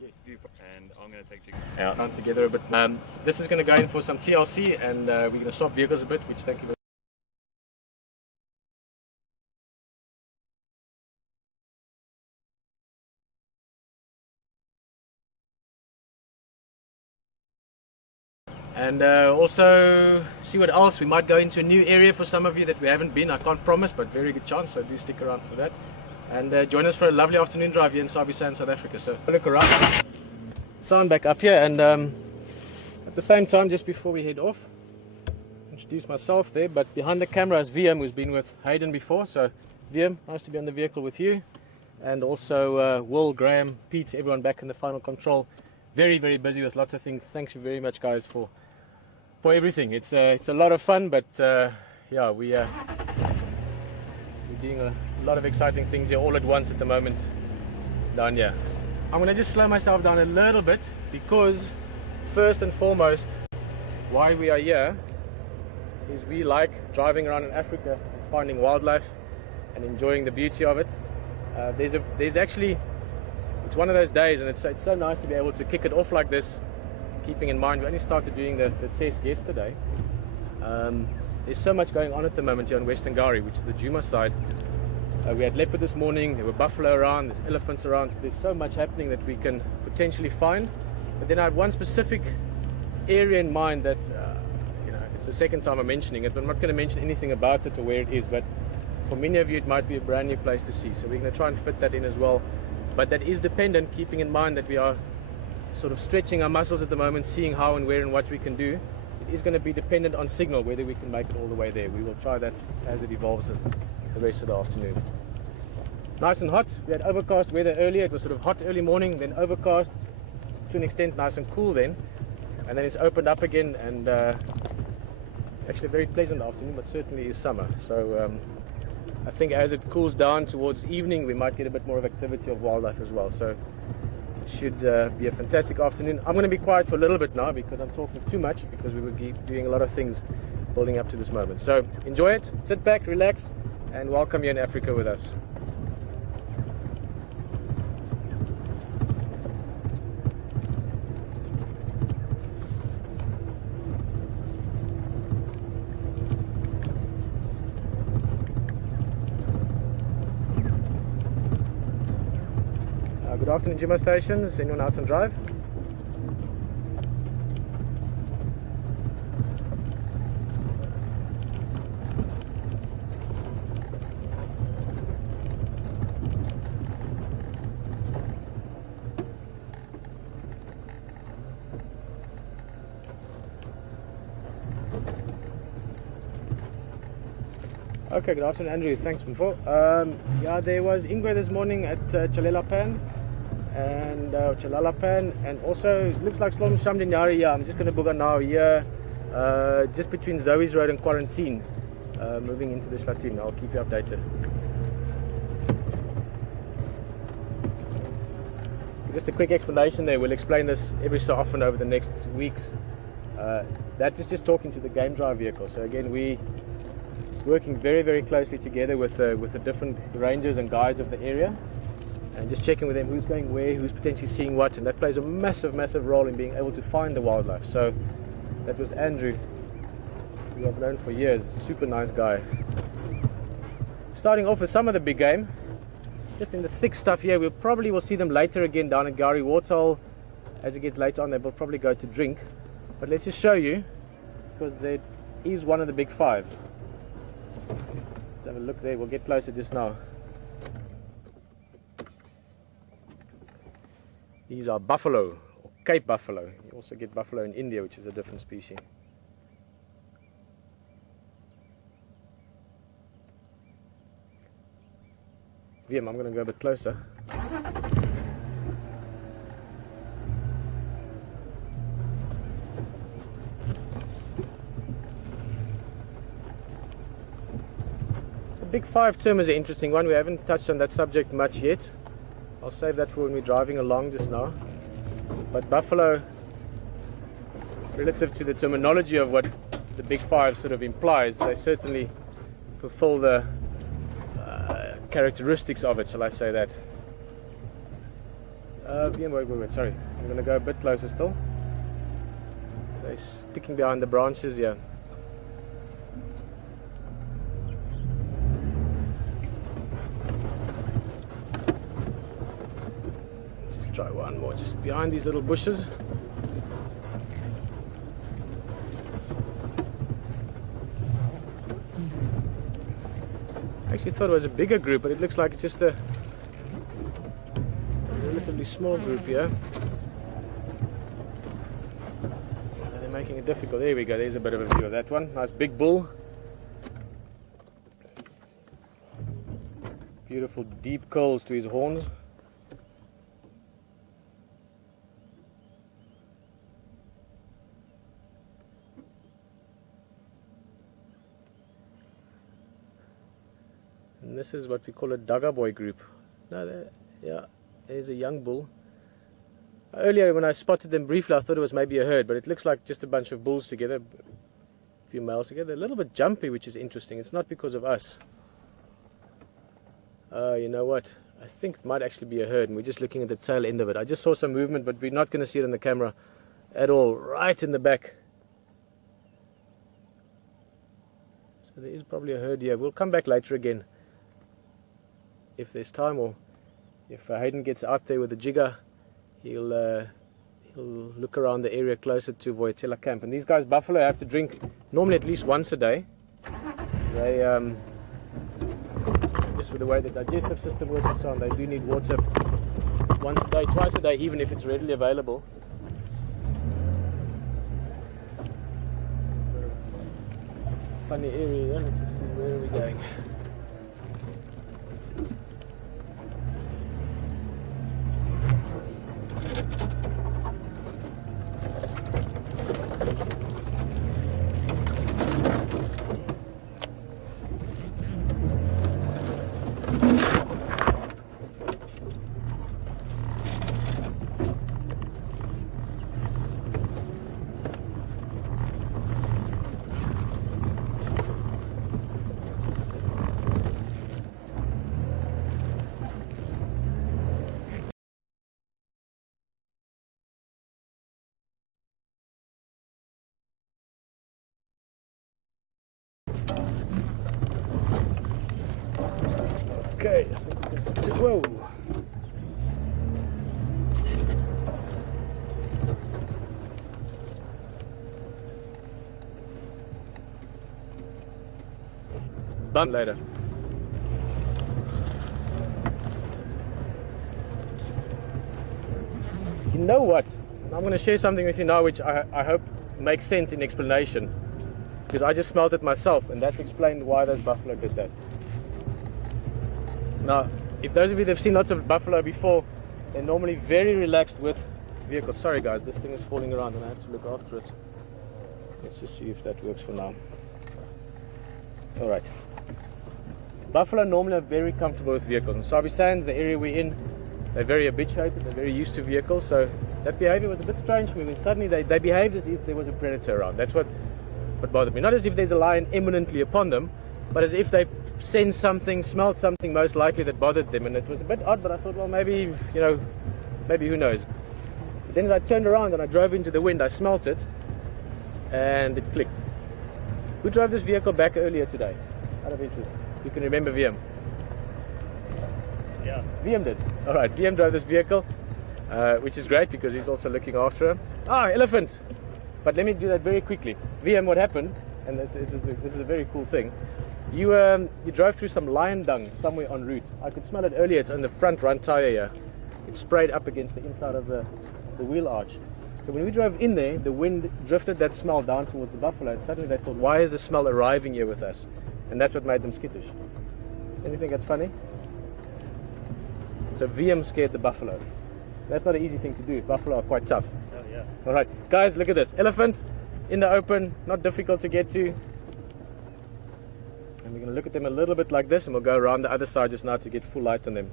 Yes. And I'm going to take you out together a bit. This is going to go in for some TLC, and we're going to swap vehicles a bit, which thank you very much. And also see what else. We might go into a new area for some of you that we haven't been. I can't promise, but very good chance, so do stick around for that. And join us for a lovely afternoon drive here in Sabisa, South Africa. So look around. Sound back up here, and at the same time, just before we head off, introduce myself there, but behind the camera is VM, who's been with Hayden before. So VM, nice to be on the vehicle with you. And also Will, Graham, Pete, everyone back in the final control. Very, very busy with lots of things. Thanks you very much, guys, for everything. It's a lot of fun, but yeah, we're doing a lot of exciting things here all at once at the moment down here. I'm going to just slow myself down a little bit, because first and foremost, why we are here is we like driving around in Africa, finding wildlife and enjoying the beauty of it. There's actually, it's one of those days, and it's so nice to be able to kick it off like this, keeping in mind we only started doing the test yesterday. There's so much going on at the moment here on Western Gari, which is the Djuma side. We had leopard this morning, there were buffalo around, there's elephants around, so there's so much happening that we can potentially find. But then I have one specific area in mind that, you know, it's the second time I'm mentioning it, but I'm not going to mention anything about it or where it is, but for many of you it might be a brand new place to see, so we're going to try and fit that in as well. But that is dependent, keeping in mind that we are sort of stretching our muscles at the moment, seeing how and where and what we can do. It is going to be dependent on signal, whether we can make it all the way there. We will try that as it evolves the rest of the afternoon. Nice and hot. We had overcast weather earlier. It was sort of hot early morning, then overcast, to an extent nice and cool then. And then it's opened up again, and actually a very pleasant afternoon, but certainly is summer. So I think as it cools down towards evening, we might get a bit more of activity of wildlife as well. So it should be a fantastic afternoon. I'm going to be quiet for a little bit now because I'm talking too much, because we will be doing a lot of things building up to this moment. So enjoy it, sit back, relax, and welcome you in Africa with us. Good afternoon, Djuma stations. Anyone out on drive? Okay, good afternoon, Andrew. Thanks before. Yeah, there was Ingwe this morning at Chalelapan. And Chalalapan, and also looks like Slom Shamdinyari. Yeah, I'm just going to book on now here, just between Zoe's Road and Quarantine, moving into the Slatin. I'll keep you updated. Just a quick explanation there. We'll explain this every so often over the next weeks. That is just talking to the game drive vehicle. So again, we working very, very closely together with the different rangers and guides of the area, and just checking with them who's going where, who's potentially seeing what, and that plays a massive, massive role in being able to find the wildlife. So that was Andrew, who I've known for years, super nice guy. Starting off with some of the big game, just in the thick stuff here. We probably will see them later again down at Gari Waterhole. As it gets later on, they will probably go to drink. But let's just show you, because there is one of the big five. Let's have a look there. We'll get closer just now. These are buffalo, or Cape buffalo. You also get buffalo in India, which is a different species. VM, I'm going to go a bit closer. The big five term is an interesting one. We haven't touched on that subject much yet. I'll save that for when we're driving along just now. But buffalo, relative to the terminology of what the big five sort of implies, they certainly fulfill the characteristics of it, shall I say that. Wait, sorry. I'm going to go a bit closer still. They're sticking behind the branches here. Let's just try one more, just behind these little bushes. I actually thought it was a bigger group, but it looks like it's just a relatively small group here. They're making it difficult. There we go, there's a bit of a view of that one. Nice big bull. Beautiful deep curls to his horns. And this is what we call a Dagga boy group. No, yeah, there's a young bull. Earlier when I spotted them briefly, I thought it was maybe a herd, but it looks like just a bunch of bulls together, a few males together. A little bit jumpy, which is interesting. It's not because of us. You know what? I think it might actually be a herd, and we're just looking at the tail end of it. I just saw some movement, but we're not going to see it on the camera at all. Right in the back. So there is probably a herd here. We'll come back later again if there's time, or if Hayden gets out there with the jigger, he'll look around the area closer to Voyatella camp. And these guys, buffalo, have to drink normally at least once a day. They just with the way the digestive system works and so on, they do need water once a day, twice a day, even if it's readily available. Funny area here. Let's just see, where are we going? Okay, I think we can. Whoa! Bump later. You know what? I'm going to share something with you now, which I hope makes sense in explanation, because I just smelled it myself, and that's explained why those buffalo did that. Now, if those of you that have seen lots of buffalo before, they're normally very relaxed with vehicles. Sorry guys, this thing is falling around and I have to look after it. Let's just see if that works for now. Alright. Buffalo normally are very comfortable with vehicles. In Sabi Sands, the area we're in, they're very habituated, they're very used to vehicles. So that behavior was a bit strange for me when suddenly they behaved as if there was a predator around. That's what bothered me. Not as if there's a lion imminently upon them, but as if they sensed something, smelled something most likely that bothered them. And it was a bit odd, but I thought, well, maybe, you know, maybe who knows. But then as I turned around and I drove into the wind, I smelt it and it clicked. Who drove this vehicle back earlier today? Out of interest. You can remember VM? Yeah. VM did. Alright, VM drove this vehicle, which is great because he's also looking after her. Ah, elephant! But let me do that very quickly. VM, what happened, and this is a very cool thing, you drove through some lion dung somewhere en route. I could smell it earlier. It's on the front tire here. It sprayed up against the inside of the wheel arch. So when we drove in there, the wind drifted that smell down towards the buffalo, and suddenly they thought, why is the smell arriving here with us? And that's what made them skittish. Anything that's funny? So VM scared the buffalo. That's not an easy thing to do. Buffalo are quite tough. Oh, yeah. Alright, guys, look at this. Elephant in the open, not difficult to get to. And we're going to look at them a little bit like this, and we'll go around the other side just now to get full light on them.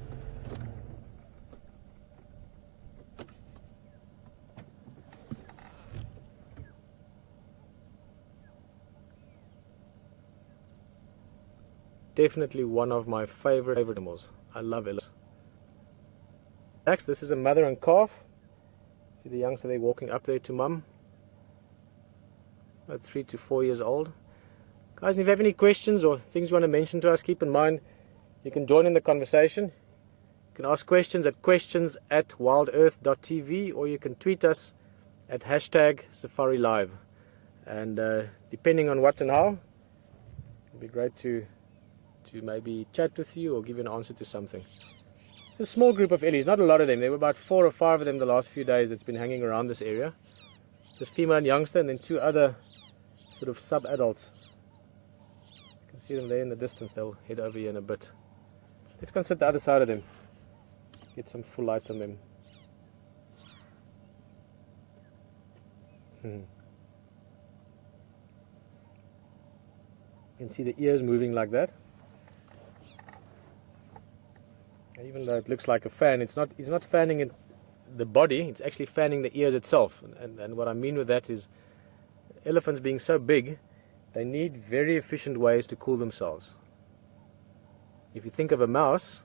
Definitely one of my favorite animals. I love elephants. Next, this is a mother and calf. See the youngster there walking up there to mum. About 3 to 4 years old. Guys, if you have any questions or things you want to mention to us, keep in mind you can join in the conversation. You can ask questions at questions@wildearth.tv, or you can tweet us at #SafariLive. And depending on what and how, it'd be great to maybe chat with you or give you an answer to something. It's a small group of ellies, not a lot of them. There were about 4 or 5 of them the last few days that's been hanging around this area. This female and youngster, and then 2 other sort of sub-adults. You can see them there in the distance. They'll head over here in a bit. Let's go and sit the other side of them. Get some full light on them. You can see the ears moving like that. Even though it looks like a fan, he's not fanning it, the body, it's actually fanning the ears itself. And what I mean with that is, elephants being so big, they need very efficient ways to cool themselves. If you think of a mouse's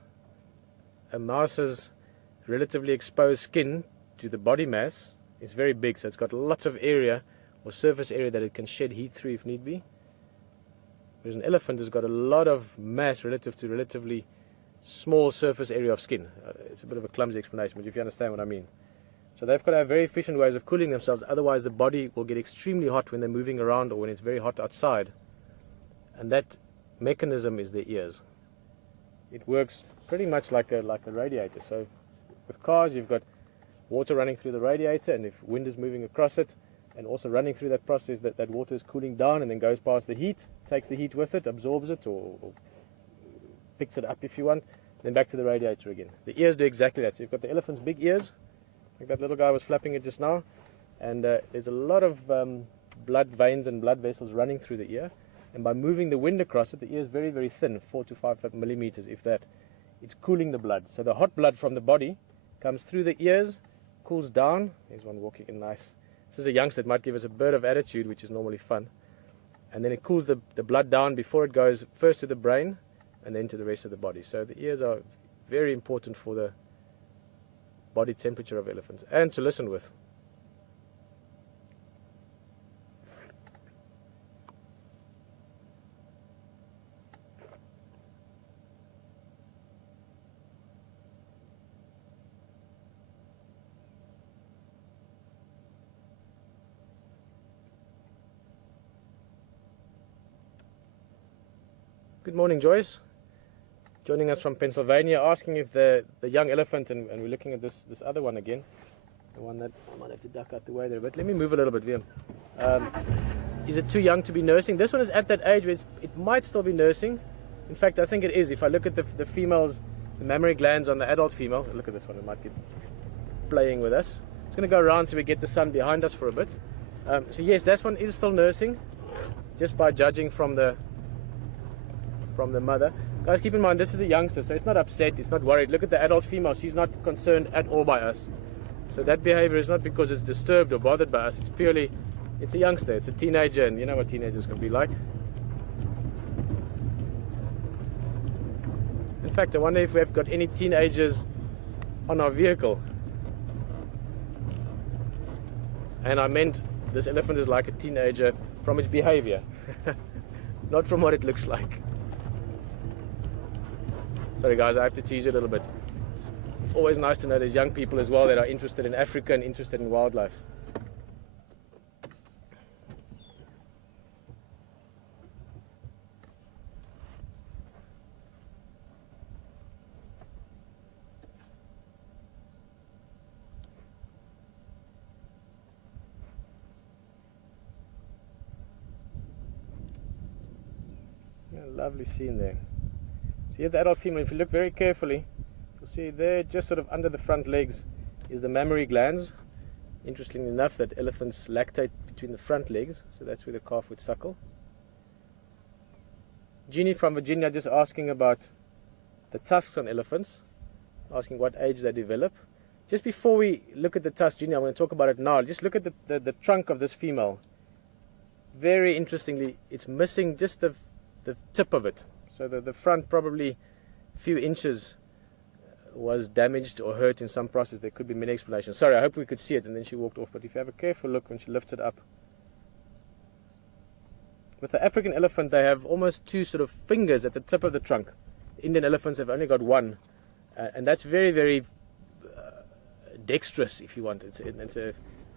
relatively exposed skin to the body mass is very big, so it's got lots of area or surface area that it can shed heat through if need be. Whereas an elephant has got a lot of mass relative to relatively small surface area of skin. It's a bit of a clumsy explanation, but if you understand what I mean. So they've got to have very efficient ways of cooling themselves, otherwise the body will get extremely hot when they're moving around or when it's very hot outside. And that mechanism is their ears. It works pretty much like a radiator. So with cars, you've got water running through the radiator, and if wind is moving across it, and also running through that process, that water is cooling down and then goes past the heat, takes the heat with it, absorbs it, or picks it up if you want, then back to the radiator again. The ears do exactly that. So you've got the elephant's big ears, like that little guy was flapping it just now, and there's a lot of blood veins and blood vessels running through the ear, and by moving the wind across it, the ear is very, very thin, 4 to 5 millimeters, if that. It's cooling the blood. So the hot blood from the body comes through the ears, cools down. There's one walking in nice. This is a youngster that might give us a bird of attitude, which is normally fun. And then it cools the blood down before it goes first to the brain and then to the rest of the body. So the ears are very important for the body temperature of elephants and to listen with. Good morning, Joyce. Joining us from Pennsylvania, asking if the young elephant, and we're looking at this other one again, the one that I might have to duck out the way there, but let me move a little bit, Liam. Is it too young to be nursing? This one is at that age where it might still be nursing. In fact, I think it is. If I look at the females, the mammary glands on the adult female, look at this one, it might be playing with us. It's going to go around so we get the sun behind us for a bit. So yes, this one is still nursing, just by judging from the mother. Guys, keep in mind this is a youngster, so it's not upset, it's not worried. Look at the adult female, she's not concerned at all by us. So that behavior is not because it's disturbed or bothered by us, it's purely, it's a youngster, it's a teenager, and you know what teenagers can be like. In fact, I wonder if we've got any teenagers on our vehicle. And I meant this elephant is like a teenager from its behavior, not from what it looks like. Sorry guys, I have to tease you a little bit. It's always nice to know there's young people as well that are interested in Africa and interested in wildlife. Yeah, lovely scene there. So here's the adult female. If you look very carefully, you'll see there, just sort of under the front legs, is the mammary glands. Interestingly enough, that elephants lactate between the front legs, so that's where the calf would suckle. Jeannie from Virginia just asking about the tusks on elephants, asking what age they develop. Just before we look at the tusks, Jeannie, I'm going to talk about it now. Just look at the trunk of this female. Very interestingly, it's missing just the tip of it. So the front probably a few inches was damaged or hurt in some process. There could be many explanations. Sorry, I hope we could see it. And then she walked off. But if you have a careful look when she lifted up. With the African elephant, they have almost two sort of fingers at the tip of the trunk. Indian elephants have only got one. And that's very, very dexterous, if you want. It's a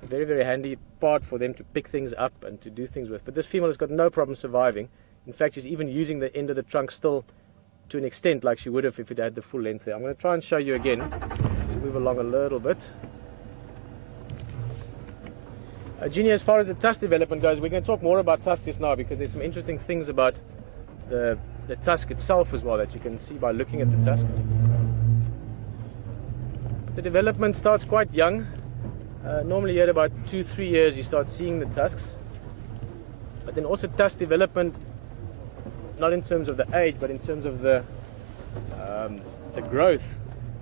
very, very handy part for them to pick things up and to do things with. But this female has got no problem surviving. In fact, she's even using the end of the trunk still to an extent like she would have if it had the full length there. I'm going to try and show you again. Just move along a little bit. Jeannie, as far as the tusk development goes, we're going to talk more about tusk just now because there's some interesting things about the tusk itself as well that you can see by looking at the tusk. The development starts quite young. Normally at about 2-3 years you start seeing the tusks. But then also tusk development, not in terms of the age, but in terms of the growth,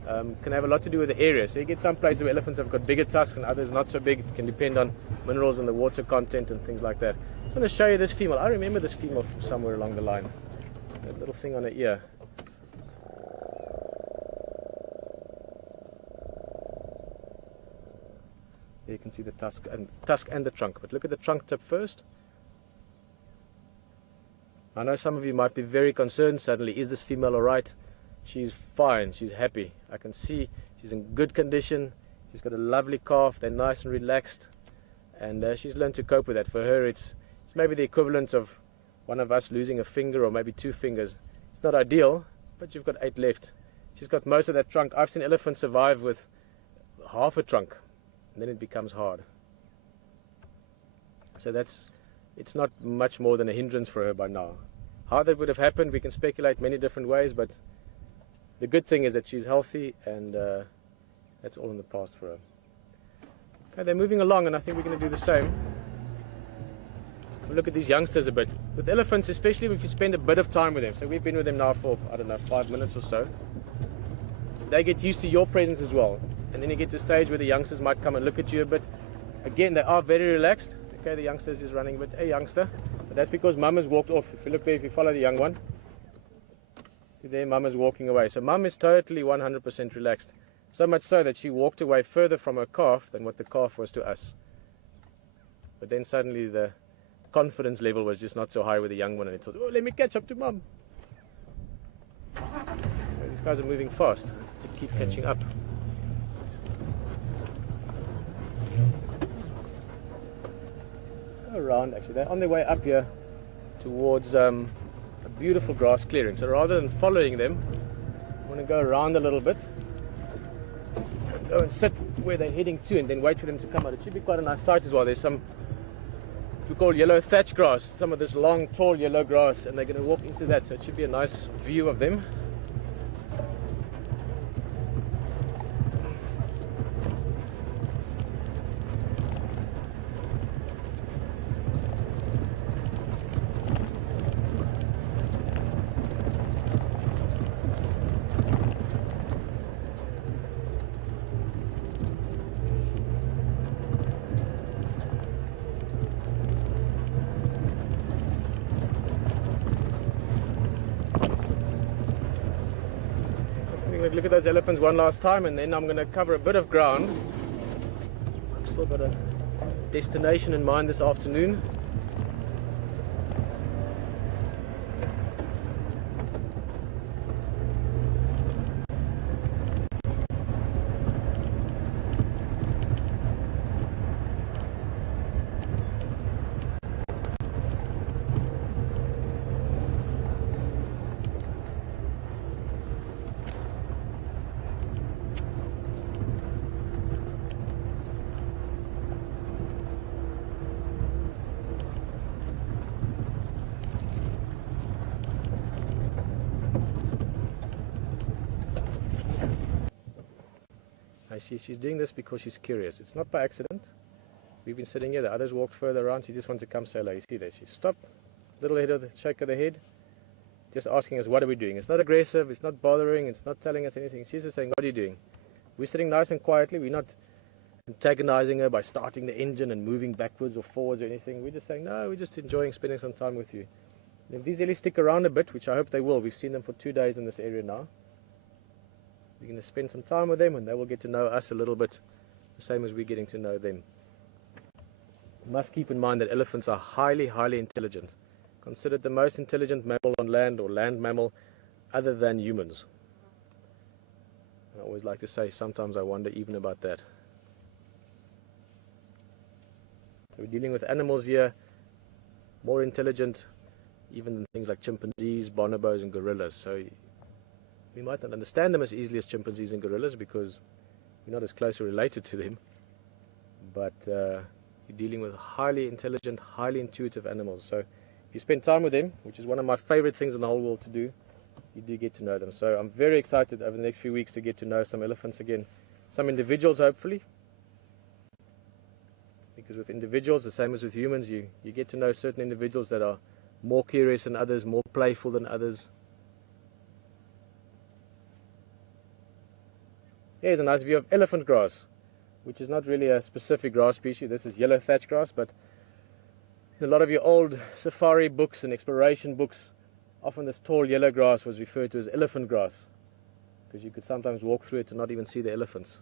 can have a lot to do with the area. So you get some places where elephants have got bigger tusks and others not so big. It can depend on minerals and the water content and things like that. I just want to show you this female. I remember this female from somewhere along the line. That little thing on her ear. There you can see the tusk and the trunk. But look at the trunk tip first. I know some of you might be very concerned suddenly. Is this female alright? She's fine. She's happy. I can see she's in good condition. She's got a lovely calf. They're nice and relaxed. And she's learned to cope with that. For her, it's maybe the equivalent of one of us losing a finger or maybe 2 fingers. It's not ideal, but you've got 8 left. She's got most of that trunk. I've seen elephants survive with half a trunk. And then it becomes hard. So it's not much more than a hindrance for her by now. How that would have happened, we can speculate many different ways, but the good thing is that she's healthy and that's all in the past for her. Okay, they're moving along and I think we're going to do the same. We'll look at these youngsters a bit. With elephants, especially if you spend a bit of time with them, so we've been with them now for, I don't know, 5 minutes or so, they get used to your presence as well. And then you get to a stage where the youngsters might come and look at you a bit. Again, they are very relaxed. Okay, the youngster is just running a bit. Hey, youngster. But that's because mum has walked off. If you look there, if you follow the young one, see there, mum is walking away. So mum is totally 100% relaxed. So much so that she walked away further from her calf than what the calf was to us. But then suddenly the confidence level was just not so high with the young one, and it thought, oh, let me catch up to mum. So these guys are moving fast to keep catching up. Around actually, they're on their way up here towards a beautiful grass clearing. So rather than following them, I want to go around a little bit, go and sit where they're heading to, and then wait for them to come out. It should be quite a nice sight as well. There's some we call yellow thatch grass, some of this long, tall yellow grass, and they're going to walk into that. So it should be a nice view of them. Look at those elephants one last time, and then I'm going to cover a bit of ground. I've still got a destination in mind this afternoon. She's doing this because she's curious. It's not by accident. We've been sitting here, the others walked further around. She just wants to come say hello. You see there, she stopped, little head of the shake of the head, just asking us what are we doing. It's not aggressive, it's not bothering, it's not telling us anything. She's just saying, what are you doing? We're sitting nice and quietly. We're not antagonizing her by starting the engine and moving backwards or forwards or anything. We're just saying, no, we're just enjoying spending some time with you. And if these ellies stick around a bit, which I hope they will, we've seen them for 2 days in this area now, We're going to spend some time with them and they will get to know us a little bit, the same as we're getting to know them. You must keep in mind that elephants are highly, highly intelligent. Considered the most intelligent mammal on land, or land mammal, other than humans. I always like to say, sometimes I wonder even about that. We're dealing with animals here, more intelligent even than things like chimpanzees, bonobos and gorillas. So we might not understand them as easily as chimpanzees and gorillas because we're not as closely related to them. But you're dealing with highly intelligent, highly intuitive animals. So if you spend time with them, which is one of my favorite things in the whole world to do, you do get to know them. So I'm very excited over the next few weeks to get to know some elephants again. Some individuals, hopefully. Because with individuals, the same as with humans, you get to know certain individuals that are more curious than others, more playful than others. Here's a nice view of elephant grass, which is not really a specific grass species. This is yellow thatch grass, but in a lot of your old safari books and exploration books, often this tall yellow grass was referred to as elephant grass, because you could sometimes walk through it and not even see the elephants.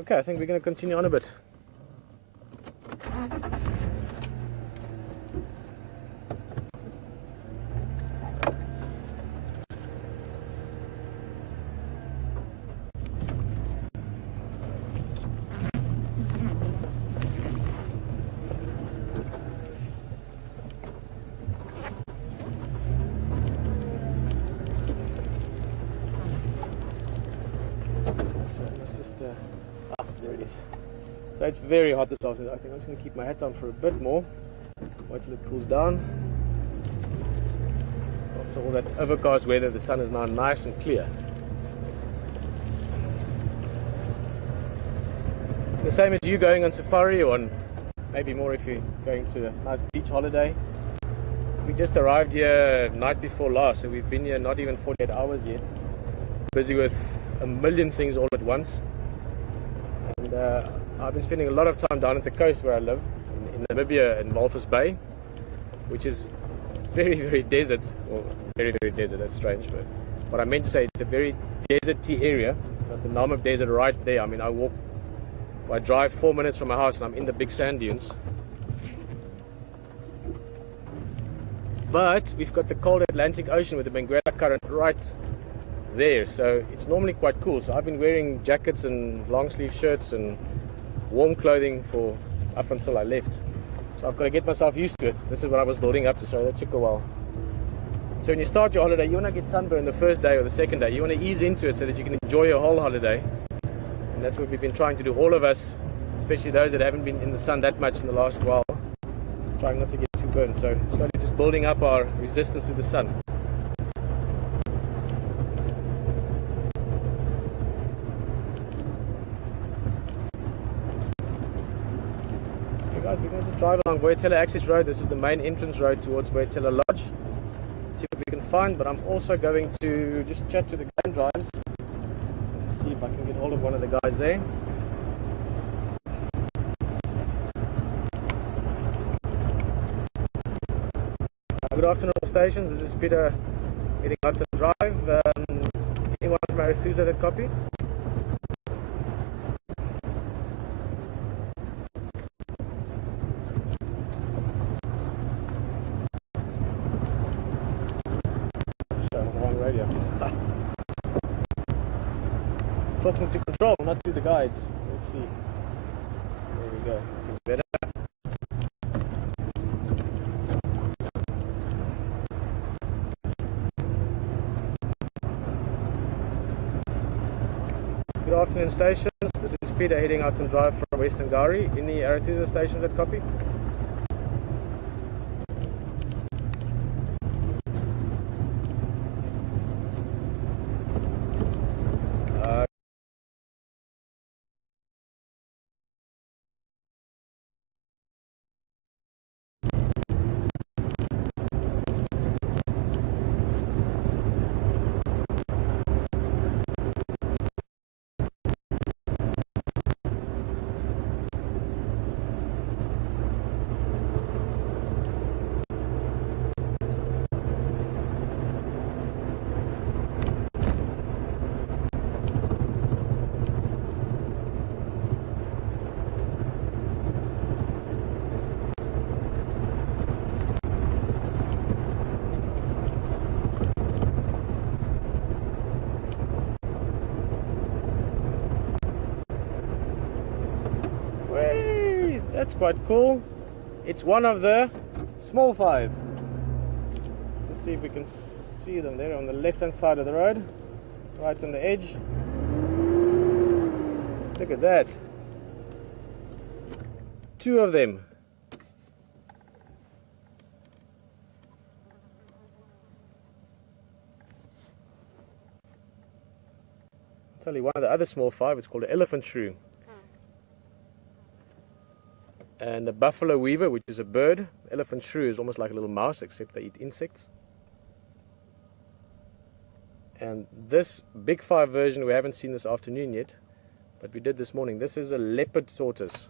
Okay, I think we're going to continue on a bit. There it is. So it's very hot this afternoon. I think I'm just going to keep my hat on for a bit more. Wait till it cools down. After all that overcast weather, the sun is now nice and clear. The same as you going on safari, or on, maybe more if you're going to a nice beach holiday. We just arrived here night before last, so we've been here not even 48 hours yet. Busy with a million things all at once. And I've been spending a lot of time down at the coast where I live, in Namibia, in Walvis Bay, which is very, very desert. Well, very, very desert, that's strange, but what I meant to say, it's a very deserty area. Got the Namib Desert right there. I mean, I drive 4 minutes from my house and I'm in the big sand dunes. But we've got the cold Atlantic Ocean with the Benguela current right there, so it's normally quite cool. So I've been wearing jackets and long sleeve shirts and warm clothing for up until I left. So I've got to get myself used to it. This is what I was building up to, so that took a while. So when you start your holiday, you want to get sunburned the first day or the second day. You want to ease into it so that you can enjoy your whole holiday. And that's what we've been trying to do, all of us, especially those that haven't been in the sun that much in the last while, trying not to get too burned. So slowly just building up our resistance to the sun. We're going to just drive along Boyatella Access Road. This is the main entrance road towards Boyatella Lodge. See what we can find, but I'm also going to just chat to the game drives. Let's see if I can get hold of one of the guys there. Good afternoon, all stations. This is Pieter heading out to drive. Anyone from Arethusa that copy? Radio. Talking to control, not to the guides. Let's see. There we go. It seems better. Good afternoon, stations. This is Pieter heading out and drive from Western Gari. Any Arethusa stations that copy? That's quite cool. It's one of the small five. Let's see if we can see them there on the left hand side of the road, right on the edge. Look at that. Two of them. I'll tell you one of the other small five, it's called an elephant shrew. And a buffalo weaver, which is a bird. Elephant shrew is almost like a little mouse, except they eat insects. And this big five version we haven't seen this afternoon yet, but we did this morning. This is a leopard tortoise.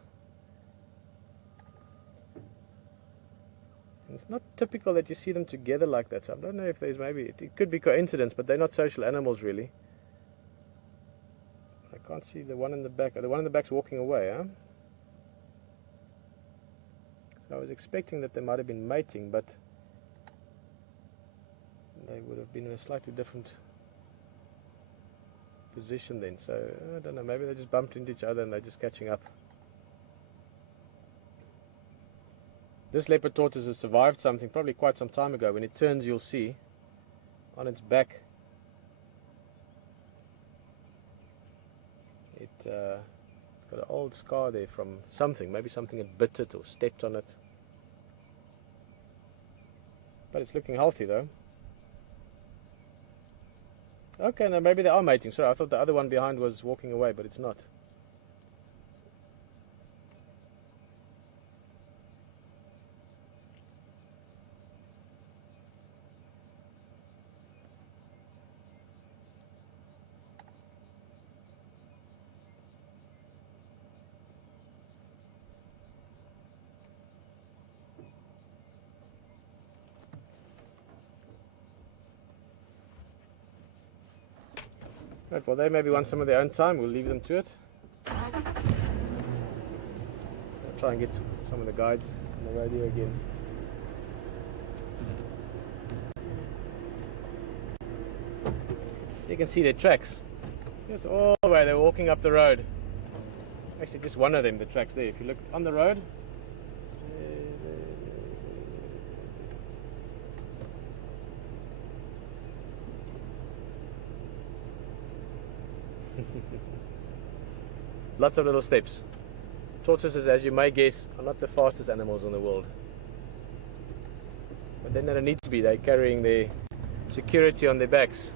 And it's not typical that you see them together like that, so I don't know if there's maybe, it could be coincidence, but they're not social animals really. I can't see the one in the back. The one in the back's walking away, huh? I was expecting that they might have been mating, but they would have been in a slightly different position then. So I don't know, maybe they just bumped into each other and they're just catching up. This leopard tortoise has survived something probably quite some time ago. When it turns, you'll see on its back it's got an old scar there from something. Maybe something had bit it or stepped on it. But it's looking healthy though. Okay, now maybe they are mating. Sorry, I thought the other one behind was walking away, but it's not. Right, well, they maybe want some of their own time. We'll leave them to it. I'll try and get some of the guides on the radio again. You can see their tracks. Just all the way, they're walking up the road. Actually, just one of them, the tracks there. If you look on the road, lots of little steps. Tortoises, as you may guess, are not the fastest animals in the world. But then they don't need to be. They're carrying their security on their backs.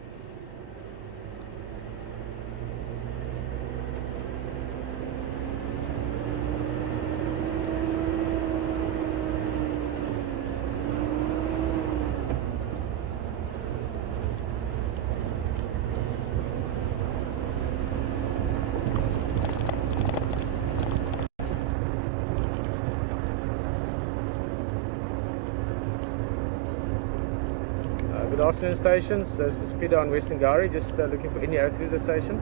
Good afternoon, stations. This is Pieter on Western Gowrie, just looking for any Earthcruiser station.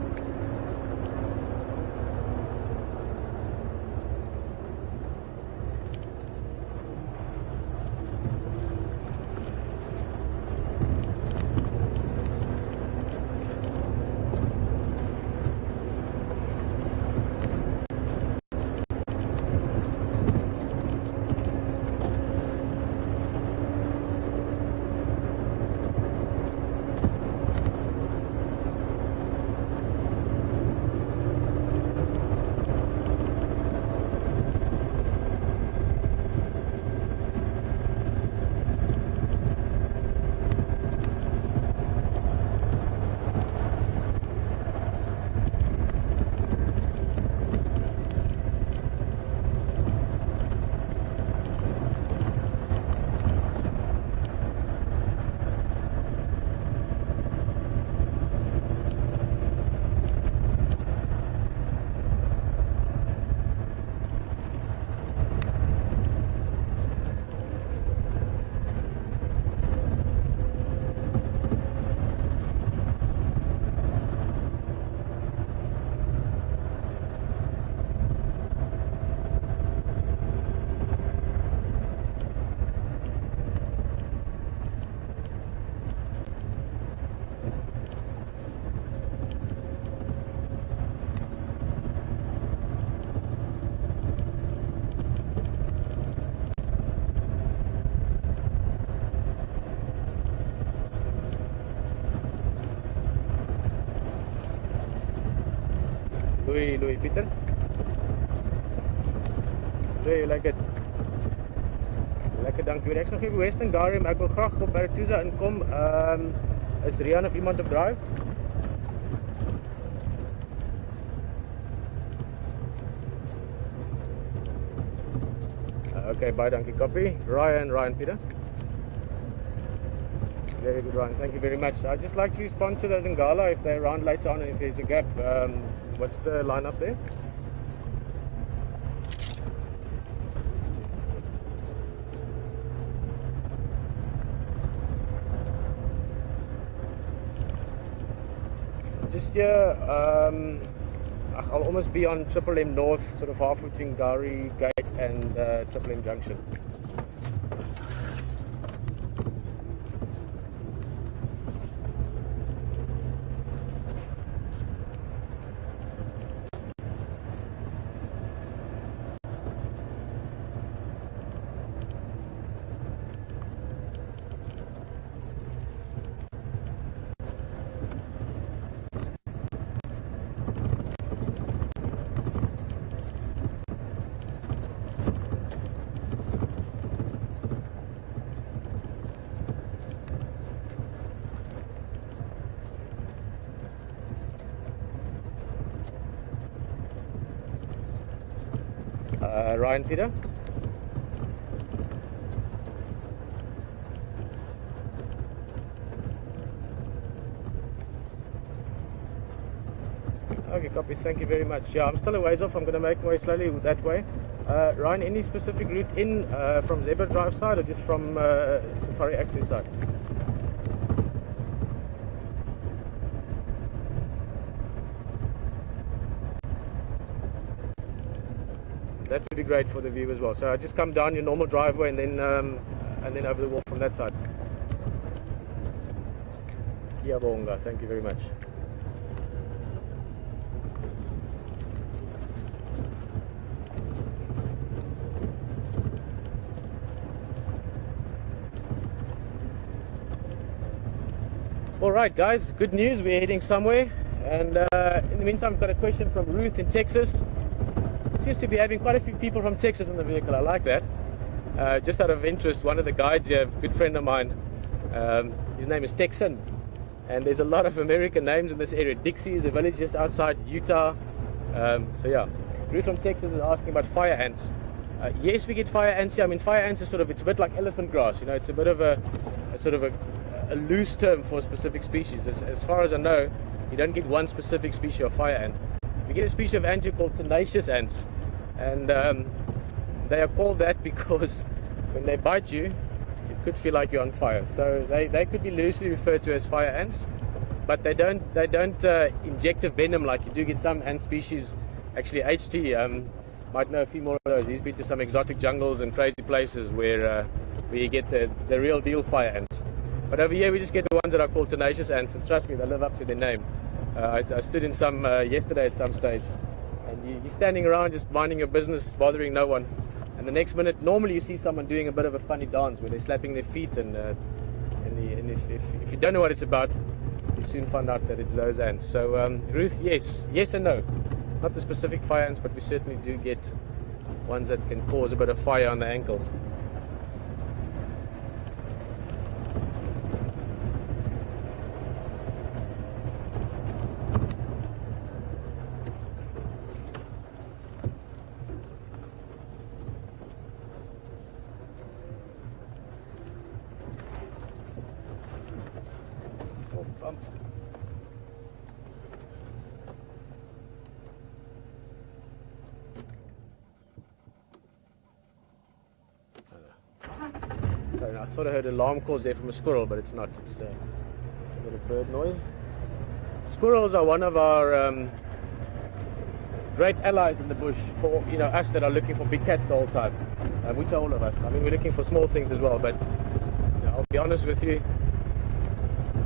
Louis, Pieter. Louis, lekker. Lekker, dankie. Ek is nog hier by Western Gary, maar ek wil graag op Aretusa inkom. Is Rian of iemand op drive? Okay, bye, dankie, copy. Ryan, Pieter. Very good, Ryan. Thank you very much. I'd just like to respond to those Ngala if they're around later on and if there's a gap. What's the lineup there? Just here, I'll almost be on Triple M North, sort of halfway between Gari Gate and Triple M Junction. Ryan, Pieter. Okay, copy. Thank you very much. Yeah, I'm still a ways off. I'm going to make my way slowly that way. Ryan, any specific route in from Zebra Drive side or just from Safari Access side? That would be great for the view as well. So I just come down your normal driveway and then over the wall from that side. Bonga, thank you very much. All right, guys, good news. We're heading somewhere. And in the meantime, I've got a question from Ruth in Texas. Seems to be having quite a few people from Texas in the vehicle. I like that. Just out of interest, one of the guides here, a good friend of mine, his name is Texan, and there's a lot of American names in this area. Dixie is a village just outside Utah. So yeah, Ruth from Texas is asking about fire ants. Yes, we get fire ants here. I mean, fire ants is it's a bit like elephant grass. You know, it's a bit of a loose term for a specific species. As far as I know, you don't get one specific species of fire ant. We get a species of ants called tenacious ants, and they are called that because when they bite you, it could feel like you're on fire. So they could be loosely referred to as fire ants, but they don't inject a venom like you do get some ant species. Actually, HT might know a few more of those. He's been to some exotic jungles and crazy places where you get the real deal fire ants. But over here we just get the ones that are called tenacious ants, and trust me, they live up to their name. I stood in some yesterday at some stage, and you're standing around just minding your business, bothering no one, and the next minute, normally you see someone doing a bit of a funny dance where they're slapping their feet, and if you don't know what it's about, you soon find out that it's those ants. So Ruth, yes and no, not the specific fire ants, but we certainly do get ones that can cause a bit of fire on the ankles. I thought I heard alarm calls there from a squirrel, but it's not. It's a bit of bird noise. Squirrels are one of our great allies in the bush for us that are looking for big cats the whole time, which are all of us. I mean, we're looking for small things as well, but I'll be honest with you,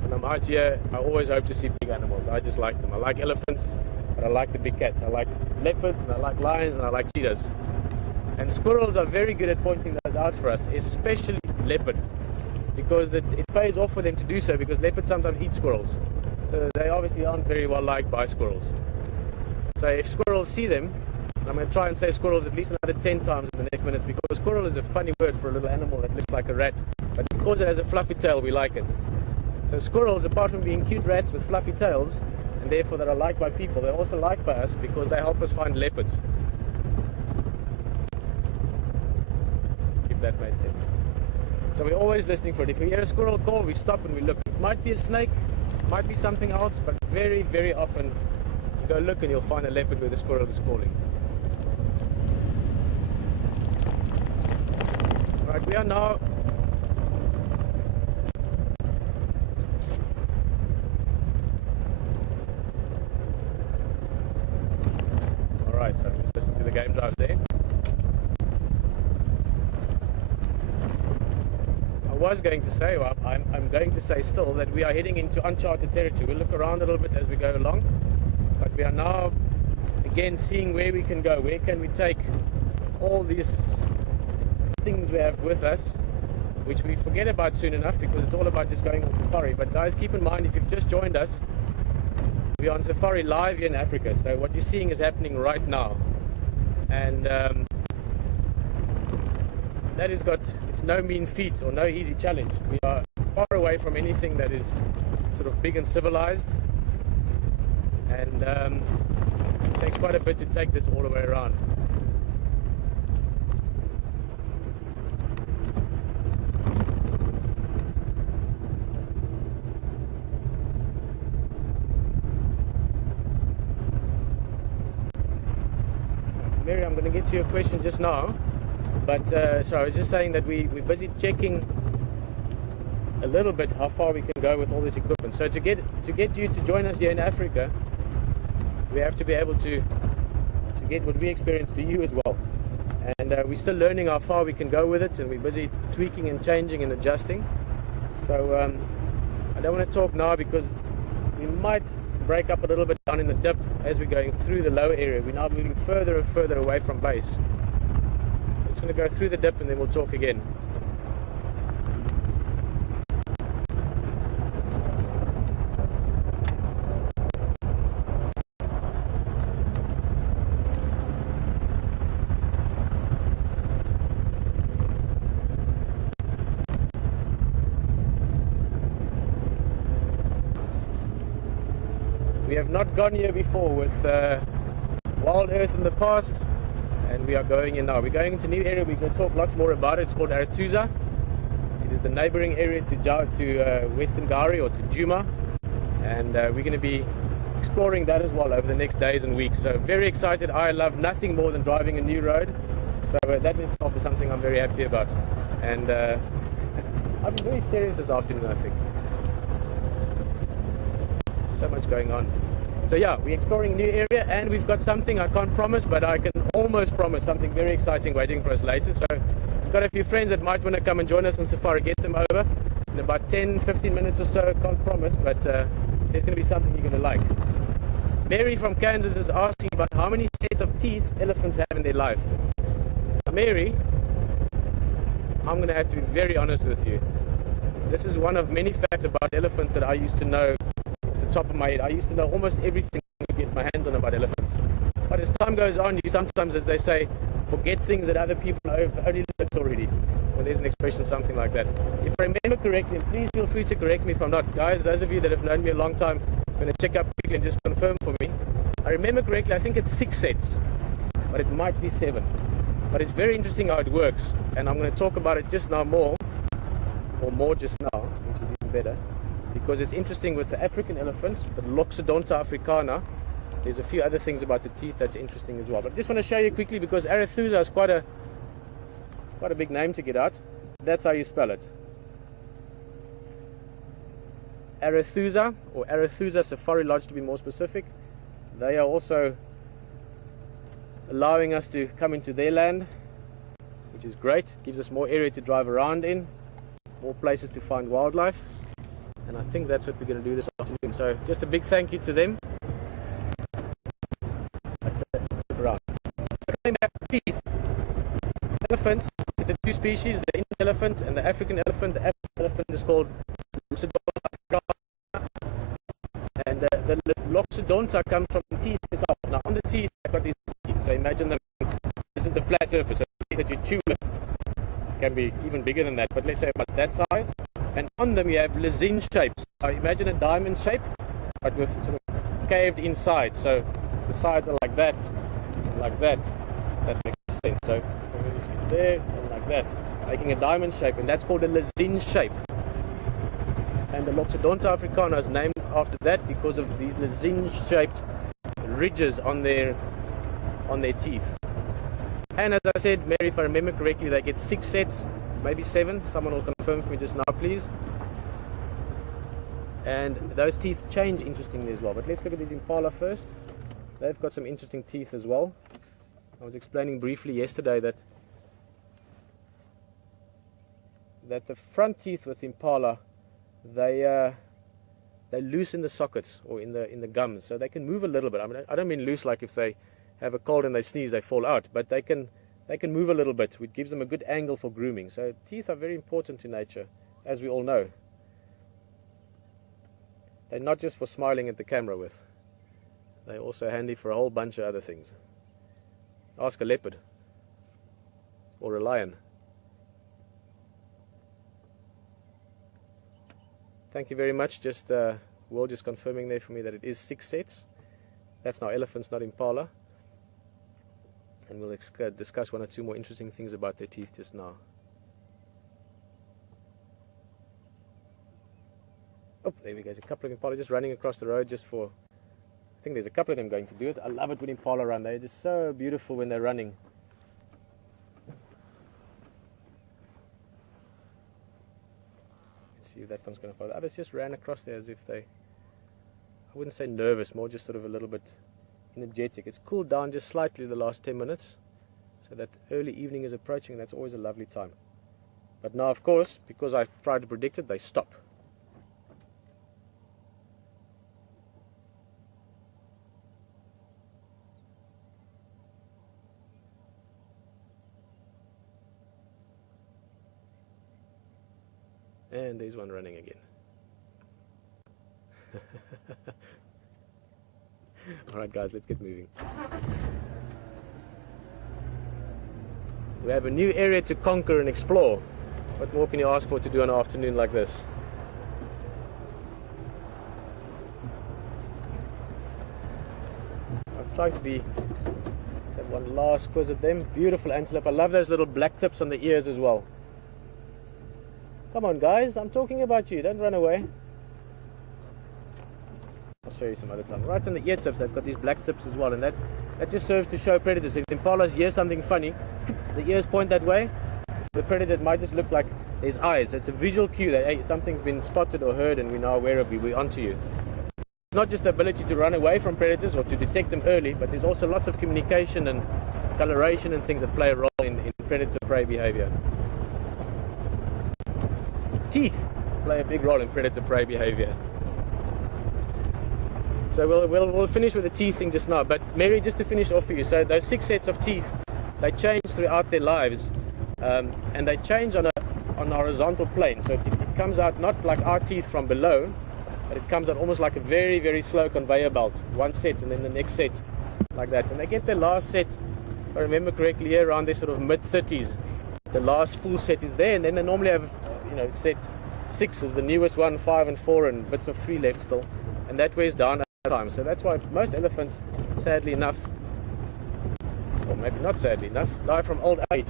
when I'm out here, I always hope to see big animals. I just like them. I like elephants, but I like the big cats. I like leopards, and I like lions, and I like cheetahs. And squirrels are very good at pointing those out for us, especially leopard, because it pays off for them to do so, because leopards sometimes eat squirrels. So they obviously aren't very well liked by squirrels. So if squirrels see them, and I'm going to try and say squirrels at least another 10 times in the next minute, because squirrel is a funny word for a little animal that looks like a rat, but because it has a fluffy tail, we like it. So squirrels, apart from being cute rats with fluffy tails, and therefore that are liked by people, they're also liked by us because they help us find leopards. If that made sense. So we're always listening for it. If we hear a squirrel call, we stop and we look. It might be a snake, might be something else, but very, very often you go look and you'll find a leopard where the squirrel is calling. Right, we are now alright, so just listen to the game drive there. I was going to say, well, I'm going to say still, that we are heading into uncharted territory. We'll look around a little bit as we go along, but we are now again seeing where we can go. Where can we take all these things we have with us, which we forget about soon enough because it's all about just going on safari. But guys, keep in mind, if you've just joined us, we're on safari live here in Africa. So what you're seeing is happening right now, and that has got, it's no mean feat or no easy challenge. We are far away from anything that is sort of big and civilized, and it takes quite a bit to take this all the way around. Mary, I'm going to get to your question just now. But so I was just saying that we're busy checking a little bit how far we can go with all this equipment. So to get you to join us here in Africa, we have to be able to get what we experience to you as well. And we're still learning how far we can go with it, and we're busy tweaking and changing and adjusting. So I don't want to talk now because we might break up a little bit down in the dip as we're going through the lower area. We're now moving further and further away from base. Just going to go through the dip and then we'll talk again. We have not gone here before with Wild Earth in the past, and we are going in now. We're going into a new area. We're going to talk lots more about it. It's called Arathusa. It is the neighboring area to Western Gari, or to Djuma, and we're going to be exploring that as well over the next days and weeks. So very excited. I love nothing more than driving a new road, so that in itself is something I'm very happy about. And I've been very serious this afternoon, I think. So much going on. So yeah, we're exploring a new area, and we've got something I can't promise, but I can almost promise something very exciting waiting for us later. So we've got a few friends that might want to come and join us on safari. Get them over in about 10-15 minutes or so. Can't promise, but there's going to be something you're going to like. Mary from Kansas is asking about how many sets of teeth elephants have in their life. Now, Mary, I'm going to have to be very honest with you. This is one of many facts about elephants that I used to know off the top of my head. I used to know almost everything I could get my hands on about elephants. But as time goes on, you sometimes, as they say, forget things that other people have only learned already. Well, there's an expression, something like that. If I remember correctly, and please feel free to correct me if I'm not. Guys, those of you that have known me a long time, I'm going to check up quickly and just confirm for me. I remember correctly, I think it's 6 sets, but it might be 7. But it's very interesting how it works, and I'm going to talk about it just now more just now, which is even better, because it's interesting with the African elephants, the Loxodonta africana. There's a few other things about the teeth that's interesting as well. But I just want to show you quickly, because Arathusa is quite a big name to get out. That's how you spell it. Arathusa, or Arathusa Safari Lodge to be more specific. They are also allowing us to come into their land, which is great. It gives us more area to drive around in, more places to find wildlife, and I think that's what we're going to do this afternoon. So just a big thank you to them. Around. So coming back to teeth, elephants, the two species, the Indian elephant and the African elephant. The African elephant is called Loxodonta africana, and the Loxodonta comes from the teeth itself. Now on the teeth, I've got these teeth. So imagine them, this is the flat surface. So the piece that you chew with can be even bigger than that, but let's say about that size. And on them you have lozenge shapes. So imagine a diamond shape, but with sort of caved inside. So the sides are like that, like that. That makes sense. So there and like that, making a diamond shape, and that's called a lozenge shape. And the Loxodonta africana is named after that because of these lozenge-shaped ridges on their teeth. And as I said, Mary, if I remember correctly, they get 6 sets, maybe 7. Someone will confirm for me just now, please. And those teeth change interestingly as well. But let's look at these impala first. They've got some interesting teeth as well. I was explaining briefly yesterday that the front teeth with impala, they loosen the sockets or in the gums, so they can move a little bit. I mean, I don't mean loose like if they have a cold and they sneeze, they fall out, but they can move a little bit, which gives them a good angle for grooming. So teeth are very important to nature, as we all know. They're not just for smiling at the camera with. They're also handy for a whole bunch of other things. Ask a leopard or a lion. Thank you very much. Just Will just confirming there for me that it is 6 sets. That's now elephants, not impala. And we'll discuss 1 or 2 more interesting things about their teeth just now. Oh, there we go. There's a couple of impala just running across the road just for... I think there's a couple of them going to do it. I love it when impala run. They're just so beautiful when they're running. Let's see if that one's going to follow. The others just ran across there as if they... I wouldn't say nervous, more just sort of a little bit energetic. It's cooled down just slightly the last 10 minutes. So that early evening is approaching, and that's always a lovely time. But now, of course, because I've tried to predict it, they stop. And there's one running again. Alright guys, let's get moving. We have a new area to conquer and explore. What more can you ask for to do on an afternoon like this? I was trying to be... Let's have one last quiz at them. Beautiful antelope. I love those little black tips on the ears as well. Come on guys, I'm talking about you, don't run away. I'll show you some other time. Right on the ear tips, they've got these black tips as well, and that just serves to show predators. If the impalas hear something funny, the ears point that way, the predator might just look like there's eyes. It's a visual cue that, hey, something's been spotted or heard and we're now aware of you, we're onto you. It's not just the ability to run away from predators or to detect them early, but there's also lots of communication and coloration and things that play a role in predator-prey behavior. Teeth play a big role in predator-prey behavior. So we'll finish with the teeth thing just now. But Mary, just to finish off for you, so those 6 sets of teeth, they change throughout their lives, and they change on a horizontal plane. So it comes out not like our teeth from below, but it comes out almost like a very, very slow conveyor belt. One set and then the next set, like that. And they get their last set, if I remember correctly, here around their sort of mid-30s. The last full set is there, and then they normally have, you know, set 6 is the newest one, 5 and 4, and bits of 3 left still, and that wears down over time. So that's why most elephants, sadly enough, or maybe not sadly enough, die from old age,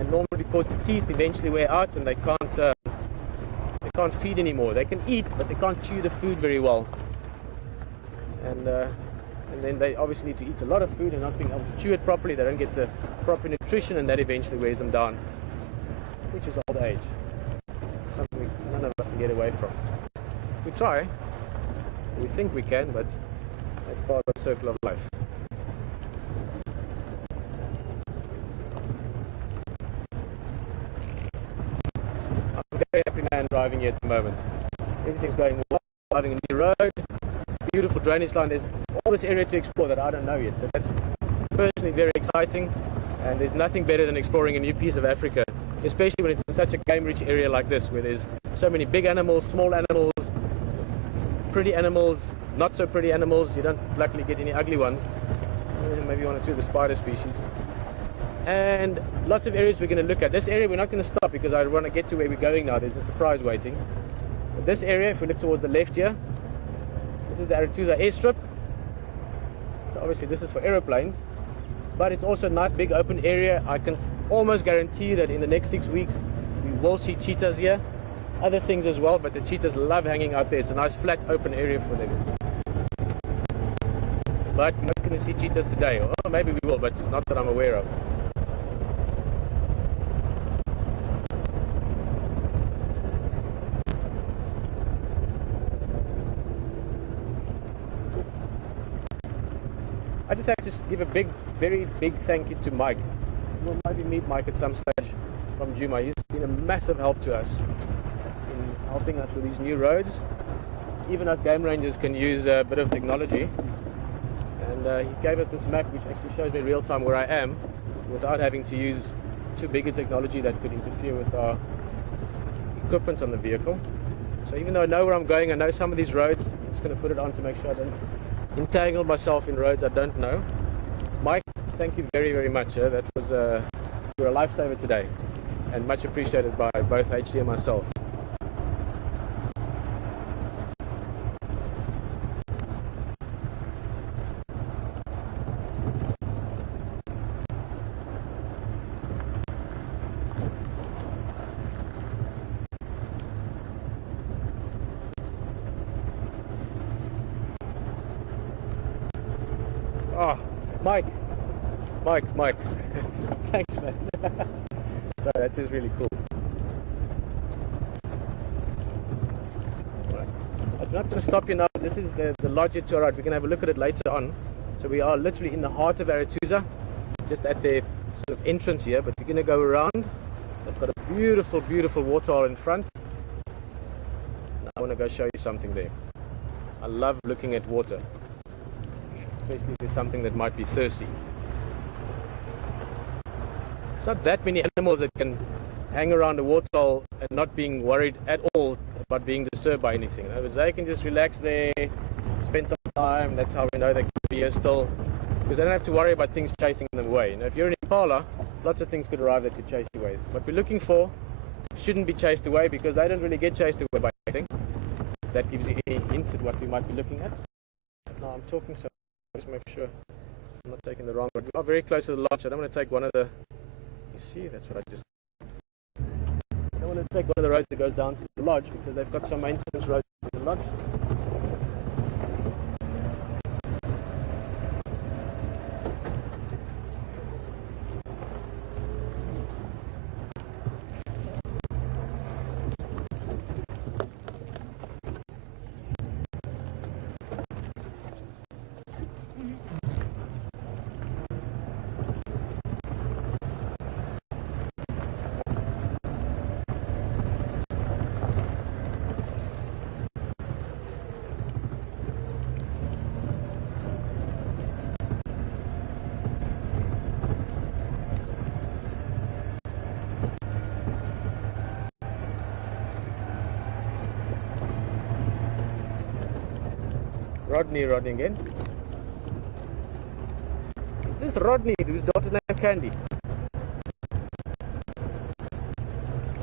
and normally because the teeth eventually wear out and they can't feed anymore. They can eat, but they can't chew the food very well, and then they obviously need to eat a lot of food and not being able to chew it properly. They don't get the proper nutrition, and that eventually wears them down, which is old age. Something none of us can get away from. We try, we think we can, but it's part of the circle of life. I'm a very happy man driving here at the moment. Everything's going well. Driving a new road, it's a beautiful drainage line. There's all this area to explore that I don't know yet, so that's personally very exciting, and there's nothing better than exploring a new piece of Africa, especially when it's in such a game-rich area like this, where there's so many big animals, small animals, pretty animals, not so pretty animals. You don't luckily get any ugly ones. Maybe one or two of the spider species. And lots of areas we're going to look at. This area we're not going to stop because I want to get to where we're going now. There's a surprise waiting. But this area, if we look towards the left here, this is the Aretusa airstrip. So obviously this is for aeroplanes, but it's also a nice big open area. I can almost guarantee that in the next 6 weeks we will see cheetahs here. Other things as well, but the cheetahs love hanging out there. It's a nice flat open area for them. But we're not going to see cheetahs today. Or maybe we will, but not that I'm aware of. I just have to give a very big thank you to Mike. We'll maybe meet Mike at some stage from Djuma. He's been a massive help to us in helping us with these new roads. Even us game rangers can use a bit of technology. And he gave us this map which actually shows me real time where I am without having to use too big a technology that could interfere with our equipment on the vehicle. So even though I know where I'm going, I know some of these roads, I'm just going to put it on to make sure I don't entangle myself in roads I don't know. Mike, thank you very much. That was you're a lifesaver today, and much appreciated by both HD and myself. Oh, Mike. Thanks, man. So that's just really cool. Right. I'm not going to stop you now. This is the lodge to our right. We can have a look at it later on. So we are literally in the heart of Aretusa, just at their sort of entrance here. But we're going to go around. They've got a beautiful waterhole in front. And I want to go show you something there. I love looking at water, especially if there's something that might be thirsty. It's not that many animals that can hang around a waterhole and not being worried at all about being disturbed by anything. In other words, they can just relax there, spend some time. That's how we know they can be here still, because they don't have to worry about things chasing them away. Now, if you're in Impala, lots of things could arrive that could chase you away. What we're looking for shouldn't be chased away, because they don't really get chased away by anything. If that gives you any hints at what we might be looking at. Now I'm talking, so just make sure I'm not taking the wrong road. We are very close to the lodge. I don't want to take one of the... You see, that's what I just... I don't want to take one of the roads that goes down to the lodge, because they've got some maintenance roads to the lodge. Rodney again. Is this Rodney whose daughter's name Candy?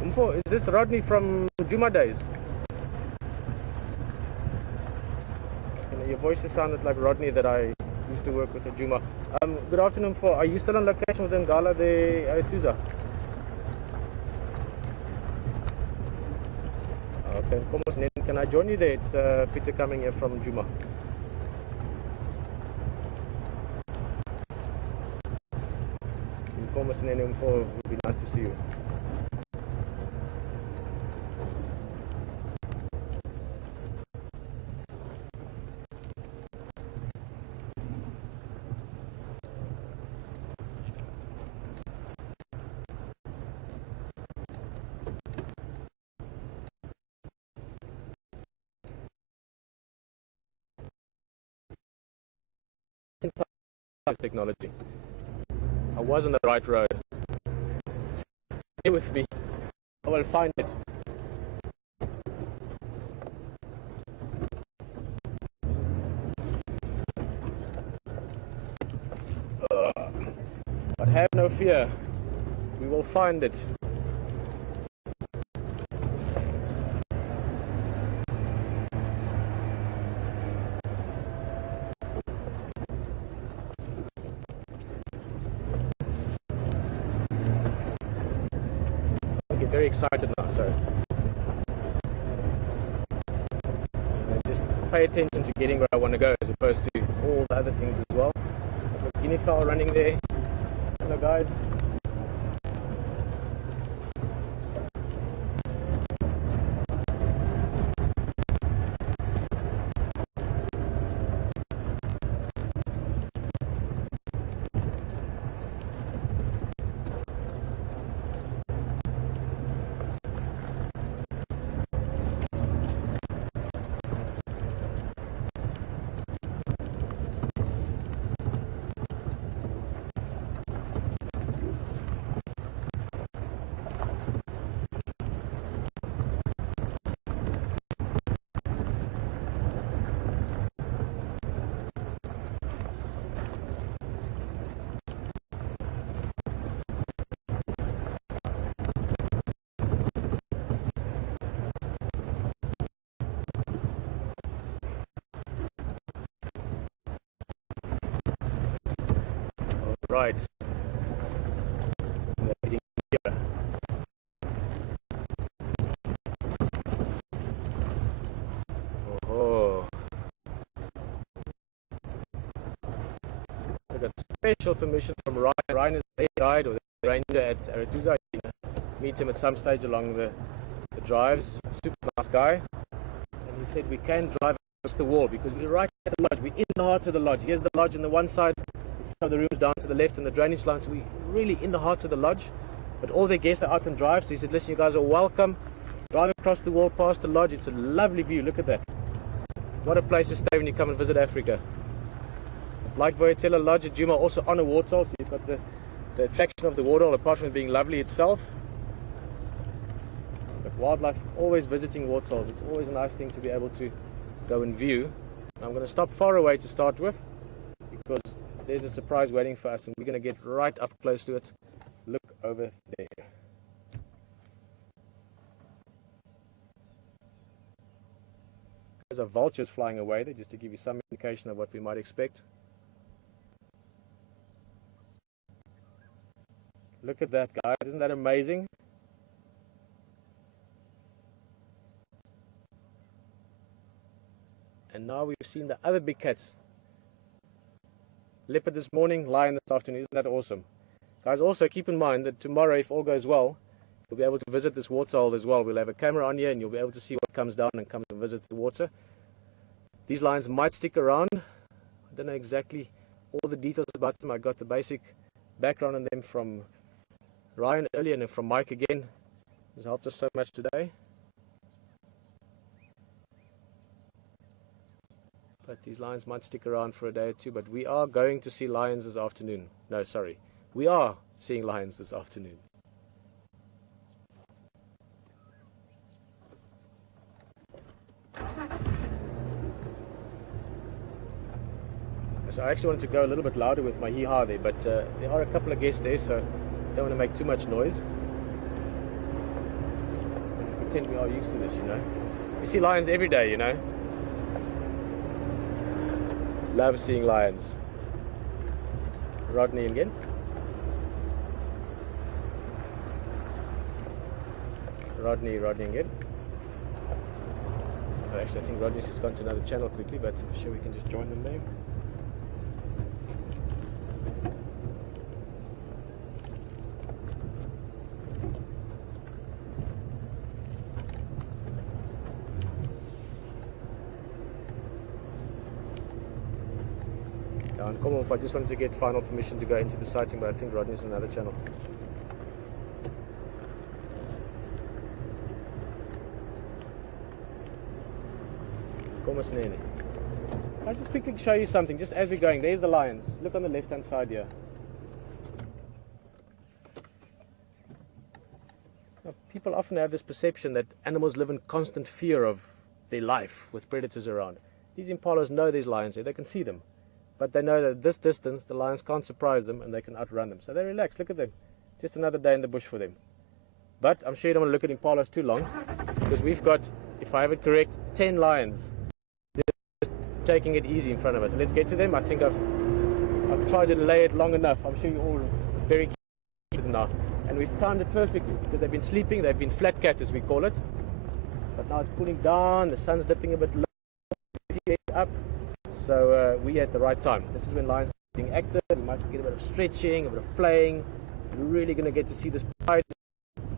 Is this Rodney from Djuma days? You know, your voices sounded like Rodney that I used to work with at Djuma. Good afternoon. Are you still on location with Ngala de Aretusa? Okay, can I join you there? It's Pieter coming here from Djuma. Would be nice to see you. Technology. I was on the right road. Stay with me. I will find it. have no fear. We will find it. I get very excited now, so just pay attention to getting where I want to go as opposed to all the other things as well. Look, guinea fowl running there. Hello guys. Right. Oh. I got special permission from Ryan. Ryan is the guide or the ranger at Aretusa. Meet him at some stage along the drives. Super nice guy. And he said we can drive across the wall because we're right at the lodge. We're in the heart of the lodge. Here's the lodge on the one side. Some of the rooms down to the left and the drainage lines. So we're really in the heart of the lodge. But all their guests are out and drive. So he said, listen, you guys are welcome. Drive across the wall past the lodge. It's a lovely view. Look at that. What a place to stay when you come and visit Africa. Like Voyatella Lodge at Djuma, also on a waterhole. So you've got the attraction of the waterhole apart from it being lovely itself. But wildlife always visiting waterholes. It's always a nice thing to be able to go and view. And I'm going to stop far away to start with because there's a surprise waiting for us and we're going to get right up close to it. Look over there. There's a vultures flying away there just to give you some indication of what we might expect. Look at that, guys. Isn't that amazing? And now we've seen the other big cats. Leopard this morning, lion this afternoon. Isn't that awesome? Guys, also keep in mind that tomorrow, if all goes well, you'll be able to visit this waterhole as well. We'll have a camera on here and you'll be able to see what comes down and comes and visits the water. These lions might stick around. I don't know exactly all the details about them. I got the basic background on them from Ryan earlier and from Mike again. He's helped us so much today. But these lions might stick around for a day or two, but we are going to see lions this afternoon. No, sorry. We are seeing lions this afternoon. So I actually wanted to go a little bit louder with my hee-haw there, but there are a couple of guests there, so I don't want to make too much noise. Pretend we are used to this, you know. You see lions every day, you know. Love seeing lions. Rodney again. Rodney again. Oh, actually, I think Rodney's just gone to another channel quickly, but I'm sure we can just join them there. And come off, I just wanted to get final permission to go into the sighting, but I think Rodney's on another channel. I'll just quickly show you something, just as we're going. There's the lions. Look on the left-hand side here. Now, people often have this perception that animals live in constant fear of their life with predators around. These impalas know there's lions there. They can see them. but they know that at this distance the lions can't surprise them and they can outrun them. So they relax. Look at them. Just another day in the bush for them. But I'm sure you don't want to look at impalas too long, because we've got, if I have it correct, 10 lions just taking it easy in front of us. And let's get to them. I think I've tried to lay it long enough. I'm sure you're all very keen to them now. And we've timed it perfectly because they've been sleeping. They've been flat cat, as we call it. But now it's cooling down. The sun's dipping a bit low, up. So we're at the right time. This is when lions are being active. We might get a bit of stretching, a bit of playing. We're really going to get to see this pride.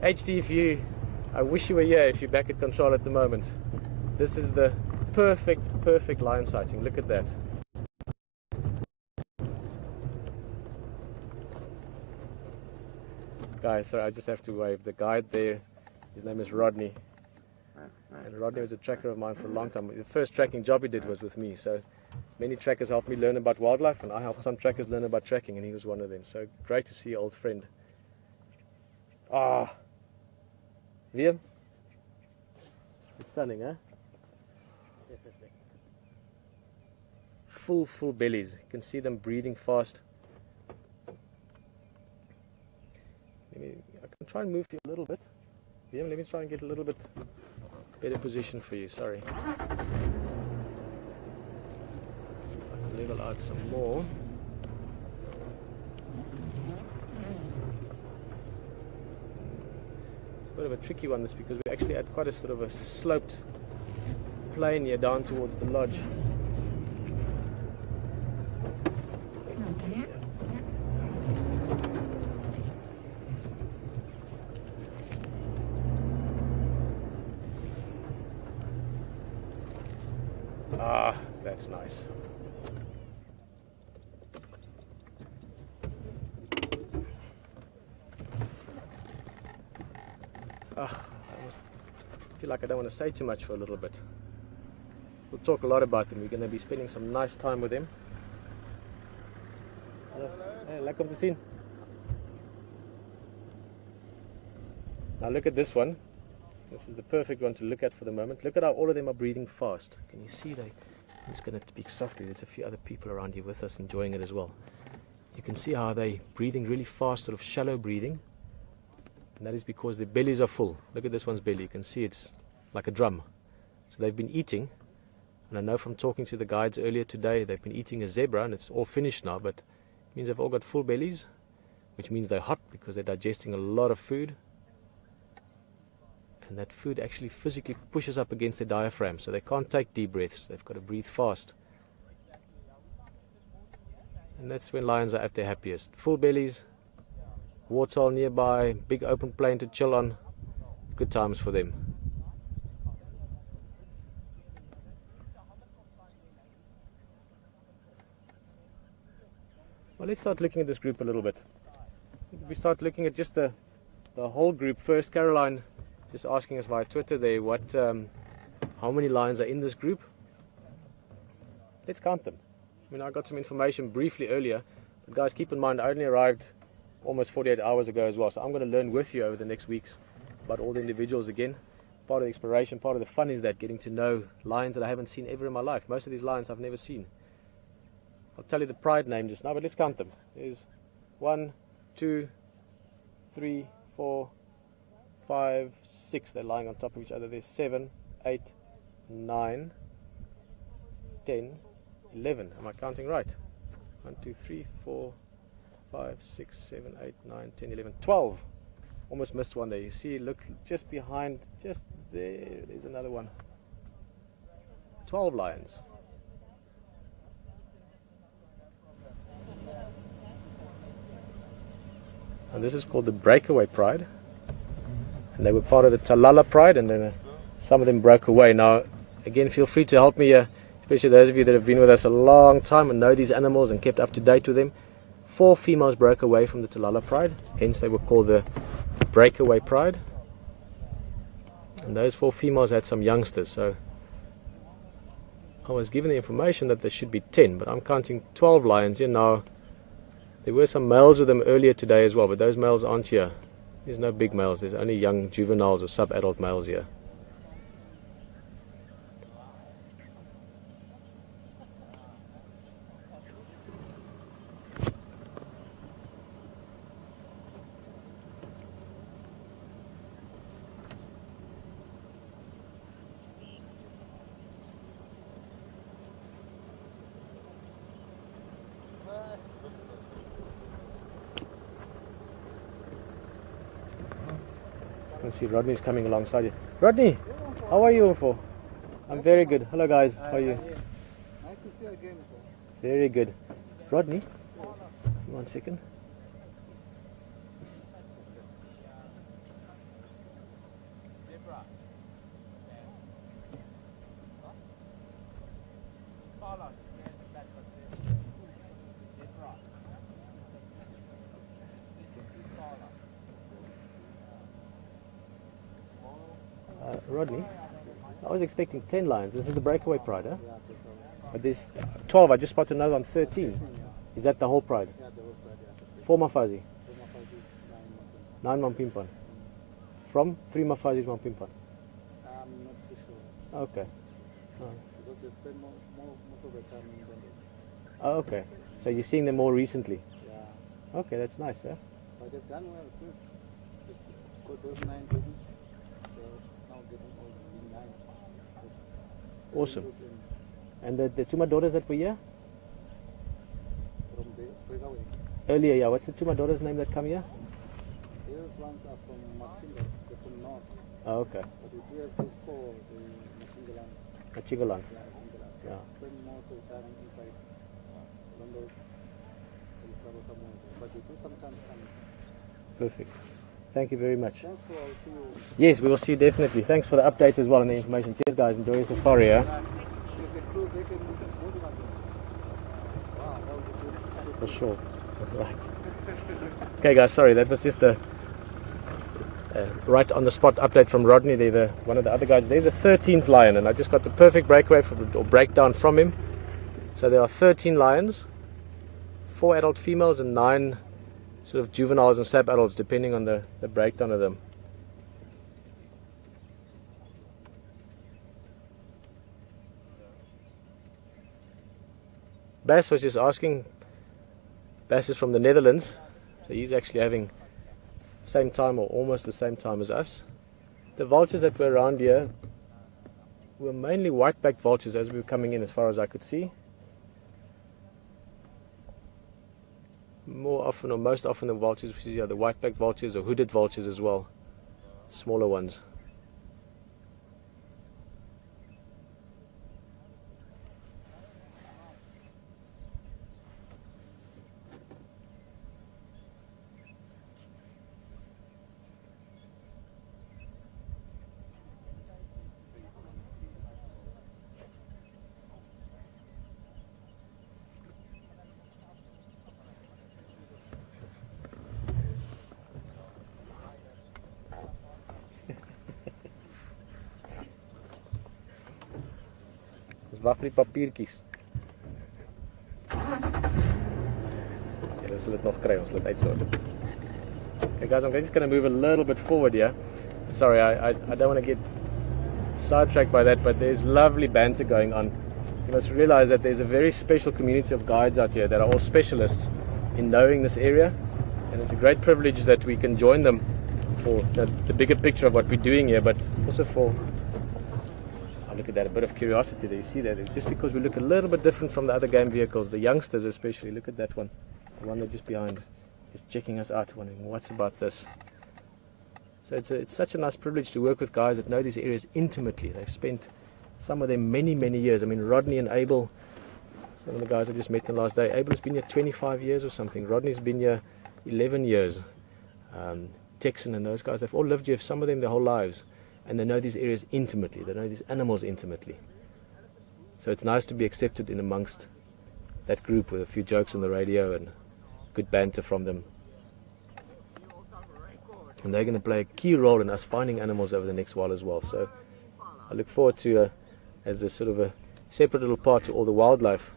HD, I wish you were here if you're back at control at the moment. This is the perfect lion sighting. Look at that. Guys, sorry, I just have to wave. The guide there, his name is Rodney. And Rodney was a tracker of mine for a long time. The first tracking job he did was with me. So many trackers helped me learn about wildlife, and I helped some trackers learn about tracking, and he was one of them. So great to see your old friend. Ah, Liam? It's stunning, huh? Definitely. Full bellies. You can see them breathing fast. I can try and move you a little bit. Liam, let me try and get a little bit better position for you. Sorry. See if I can level out some more. It's a bit of a tricky one, this, because we actually had quite a sort of a sloped plane here down towards the lodge. Ah, that's nice. I feel like I don't want to say too much for a little bit. We'll talk a lot about them. We're going to be spending some nice time with them. Hey, lekker om te zien. Now look at this one. This is the perfect one to look at for the moment. Look at how all of them are breathing fast. Can you see I'm just going to speak softly. There's a few other people around here with us enjoying it as well. You can see how they're breathing really fast, sort of shallow breathing. And that is because their bellies are full. Look at this one's belly. You can see it's like a drum. So they've been eating. And I know from talking to the guides earlier today, they've been eating a zebra, and it's all finished now. But it means they've all got full bellies, which means they're hot because they're digesting a lot of food. And that food actually physically pushes up against their diaphragm, so they can't take deep breaths. They've got to breathe fast. And that's when lions are at their happiest. Full bellies, waterhole nearby, big open plain to chill on. Good times for them. Well, let's start looking at this group a little bit. If we start looking at just the whole group first, Caroline just asking us via Twitter there how many lions are in this group. Let's count them. I mean, I got some information briefly earlier, but guys, keep in mind I only arrived almost 48 hours ago as well, so I'm going to learn with you over the next weeks about all the individuals again. Part of the exploration, part of the fun is that getting to know lions that I haven't seen ever in my life. Most of these lions I've never seen. I'll tell you the pride name just now, but let's count them. There's 1, 2, 3, 4, 5, 6. They're lying on top of each other. There's 7, 8, 9, 10, 11. Am I counting right? 1, 2, 3, 4, 5, 6, 7, 8, 9, 10, 11, 12. Almost missed one there. You see, look just behind, just there. There's another one. 12 lions. And this is called the Breakaway Pride. And they were part of the Talala Pride, and then some of them broke away. Now, again, feel free to help me, especially those of you that have been with us a long time and know these animals and kept up to date with them. 4 females broke away from the Talala Pride, hence they were called the Breakaway Pride. And those 4 females had some youngsters, so I was given the information that there should be 10, but I'm counting 12 lions here now. There were some males with them earlier today as well, but those males aren't here. There's no big males, there's only young juveniles or sub-adult males here. You can see Rodney's coming alongside you. Rodney, how are you for? I'm very good. Hello guys, how are you? Nice to see you again. Very good. Rodney, 1 second. Rodney, I was expecting 10 lions. This is the Breakaway Pride, huh? But there's 12. I just spotted another on 13. Is that the whole Pride? Yeah, the whole Pride, yeah. 4 Mafazi, 9 9 Mampimpan. From 3 Mafazis, 1 Pimpan. I'm not too sure. Okay. Oh. Because they spend most of the time in Benders. Oh, okay. So you're seeing them more recently? Yeah. Okay, that's nice, huh? But they've done well since they got those 9 babies. They're now getting all the 9. Awesome. And the two daughters that were here? From the Breakaway. Earlier, yeah. What's the two daughters' name that come here? Those ones are from Matingas, they're from North. Oh, okay. But we do have those 4, the Machingalans. Machigalans. Yeah, Machingalans. Yeah. Spend most of the time inside London and Sabotamon. But they do sometimes come. Perfect. Thank you very much. Thanks for seeing you. Yes, we will see you definitely. Thanks for the update as well and the information. Cheers, guys. Enjoy your safari, yeah? Because the crew, they can move on. Wow, that was a good. For sure. Right. Okay, guys. Sorry, that was just a right on the spot update from Rodney. They're one of the other guys. There's a 13th lion, and I just got the perfect breakaway or breakdown from him. So there are 13 lions, 4 adult females, and 9 sort of juveniles and sap adults, depending on the breakdown of them. Bas was just asking. Bas is from the Netherlands, so he's actually having same time or almost the same time as us. The vultures that were around here were mainly white-backed vultures as we were coming in, as far as I could see. More often or most often the vultures we see are the white-backed vultures or hooded vultures as well, smaller ones. Wag vir die papiertjies. Ja, dis hulle dit nog kry, ons moet uitsort. Okay guys, I'm just going to move a little bit forward here. Sorry, I don't want to get sidetracked by that, but there's lovely banter going on. You must realize that there's a very special community of guides out here that are all specialists in knowing this area, and it's a great privilege that we can join them for the bigger picture of what we're doing here, but also for, look at that, a bit of curiosity there. You see that? Just because we look a little bit different from the other game vehicles, the youngsters especially, look at that one, the one that's just behind, just checking us out, wondering what's about this. So it's such a nice privilege to work with guys that know these areas intimately. They've spent, some of them, many years. I mean, Rodney and Abel, some of the guys I just met the last day, Abel's been here 25 years or something. Rodney's been here 11 years. Texan and those guys, they've all lived here, some of them their whole lives. And they know these areas intimately. They know these animals intimately. So it's nice to be accepted in amongst that group with a few jokes on the radio and good banter from them. And they're going to play a key role in us finding animals over the next while as well. So I look forward to, as a sort of a separate little part to all the wildlife,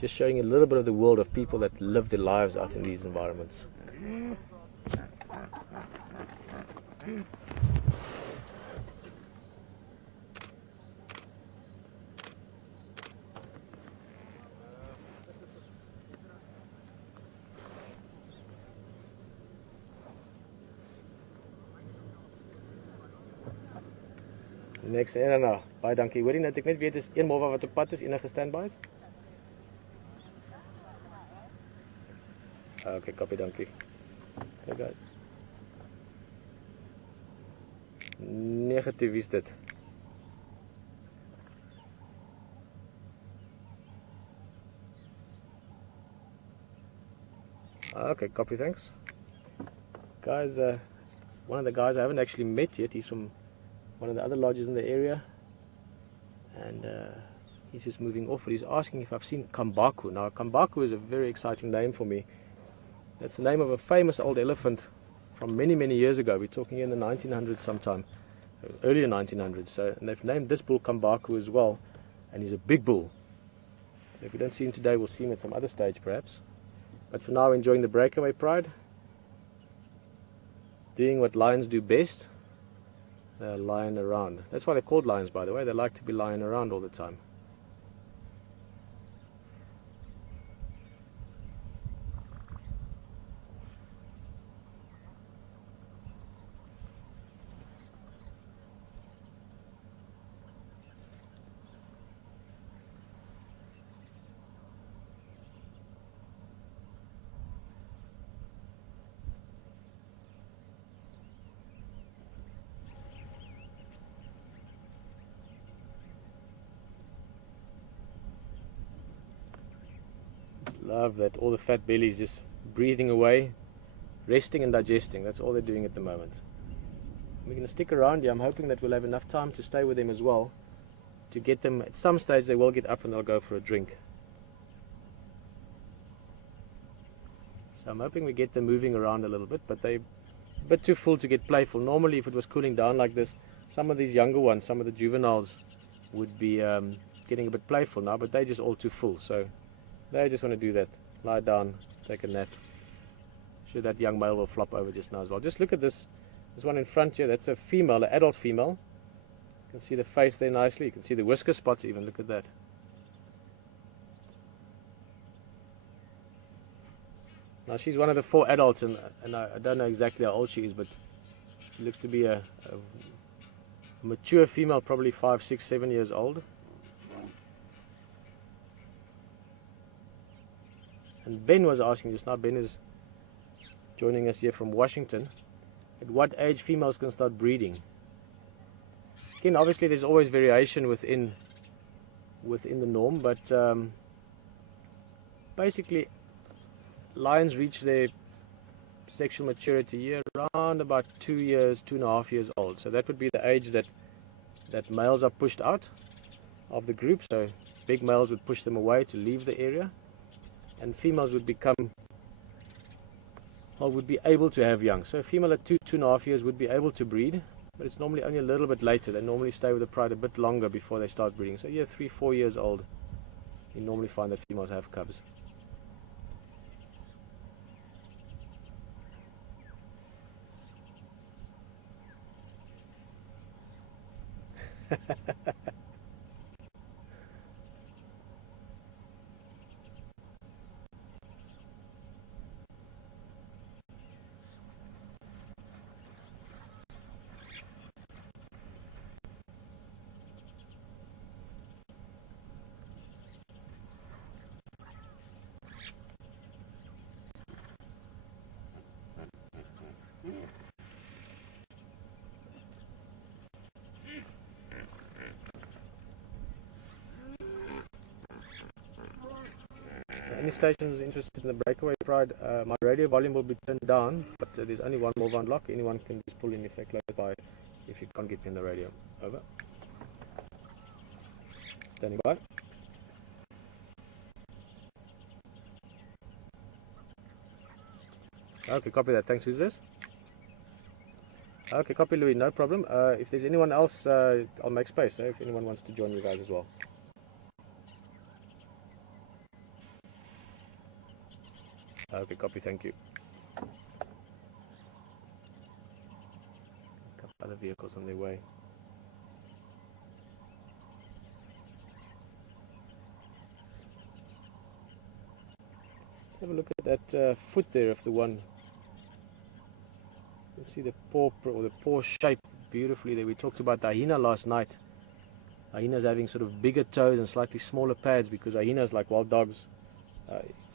just showing a little bit of the world of people that live their lives out in these environments. Next, no, baie dankie. Hoorie net, ek net weet is een molwa wat op pad is, enige standbys? Okay, copy, dankie. Okay guys. Negatief is dit. Okay, copy, thanks. Guys, one of the guys I haven't actually met yet. He's from one of the other lodges in the area. And he's just moving off, but he's asking if I've seen Kambaku. Now, Kambaku is a very exciting name for me. That's the name of a famous old elephant from many, many years ago. We're talking in the 1900s sometime, earlier 1900s. So, and they've named this bull Kambaku as well, and he's a big bull. So if we don't see him today, we'll see him at some other stage perhaps. But for now, enjoying the Breakaway Pride, doing what lions do best. They're lying around. That's why they're called lions, by the way. They like to be lying around all the time. Love that all the fat bellies just breathing away, resting and digesting. That's all they're doing at the moment. We're going to stick around here. I'm hoping that we'll have enough time to stay with them as well, to get them, at some stage they will get up and they'll go for a drink. So I'm hoping we get them moving around a little bit, but they're a bit too full to get playful. Normally if it was cooling down like this, some of these younger ones, some of the juveniles would be getting a bit playful now, but they're just all too full. So they just want to do that, lie down, take a nap. Sure, that young male will flop over just now as well. Just look at this one in front here. That's a female, an adult female. You can see the face there nicely. You can see the whisker spots even. Look at that. Now she's one of the 4 adults, and I don't know exactly how old she is, but she looks to be a mature female, probably 5, 6, 7 years old. And Ben was asking just now, Ben is joining us here from Washington, at what age females can start breeding. Again, obviously there's always variation within the norm, but basically lions reach their sexual maturity here around about 2 years, 2.5 years old. So that would be the age that males are pushed out of the group. So big males would push them away to leave the area, and females would become, or would be able to have young. So a female at 2.5 years would be able to breed, but it's normally only a little bit later. They normally stay with the pride a bit longer before they start breeding. So yeah, 3, 4 years old, you normally find that females have cubs. Any stations interested in the Breakaway Pride, my radio volume will be turned down, but there's only one more unlock. Anyone can just pull in if they're close by, if you can't get me on the radio. Over. Standing by. Okay, copy that. Thanks. Who's this? Okay, copy Louis, no problem. If there's anyone else, I'll make space, if anyone wants to join you guys as well. Okay, copy, thank you. A couple other vehicles on their way. Let's have a look at that foot there of the one. You can see the paw shape beautifully there. We talked about the hyena last night. Hyenas having sort of bigger toes and slightly smaller pads, because hyenas, like wild dogs,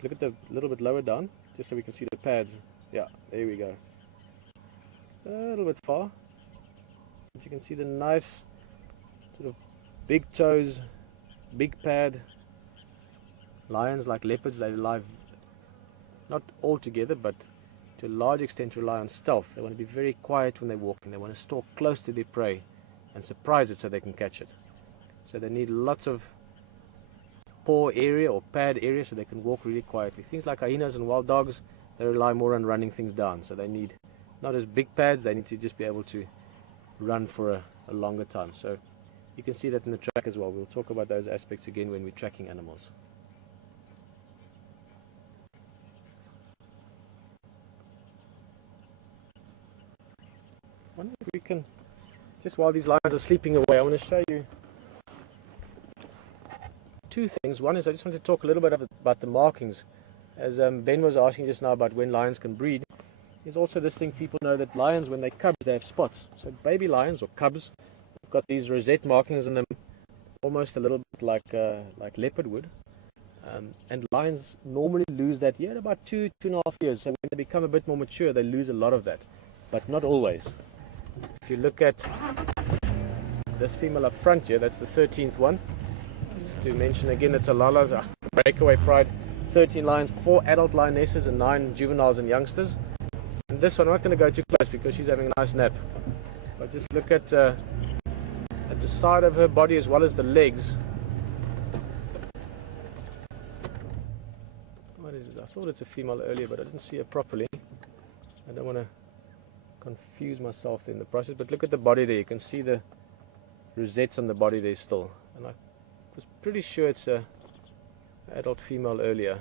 look at the little bit lower down, just so we can see the pads. Yeah, there we go. A little bit far. But you can see the nice sort of big toes, big pad. Lions, like leopards, they live not all together, but to a large extent rely on stealth. They want to be very quiet when they're walking. They want to stalk close to their prey and surprise it so they can catch it. So they need lots of paw area or pad area so they can walk really quietly. Things like hyenas and wild dogs, they rely more on running things down. So they need not as big pads, they need to just be able to run for a longer time. So you can see that in the track as well. We'll talk about those aspects again when we're tracking animals. I wonder if we can, just while these lions are sleeping away, I want to show you two things. One is I just want to talk a little bit about the markings. As Ben was asking just now about when lions can breed, there's also this thing people know that lions, when they're cubs, they have spots. So baby lions or cubs have got these rosette markings in them, almost a little bit like leopard would. And lions normally lose that at about 2.5 years. So when they become a bit more mature, they lose a lot of that, but not always. If you look at this female up front here, that's the 13th one. Just to mention again, it's a Lala's Breakaway Pride, 13 lions, 4 adult lionesses and 9 juveniles and youngsters. And this one, I'm not going to go too close because she's having a nice nap. But just look at the side of her body as well as the legs. What is it? I thought it's a female earlier, but I didn't see her properly. I don't want to confuse myself in the process, but look at the body there. You can see the rosettes on the body there still, and I was pretty sure it's a adult female earlier.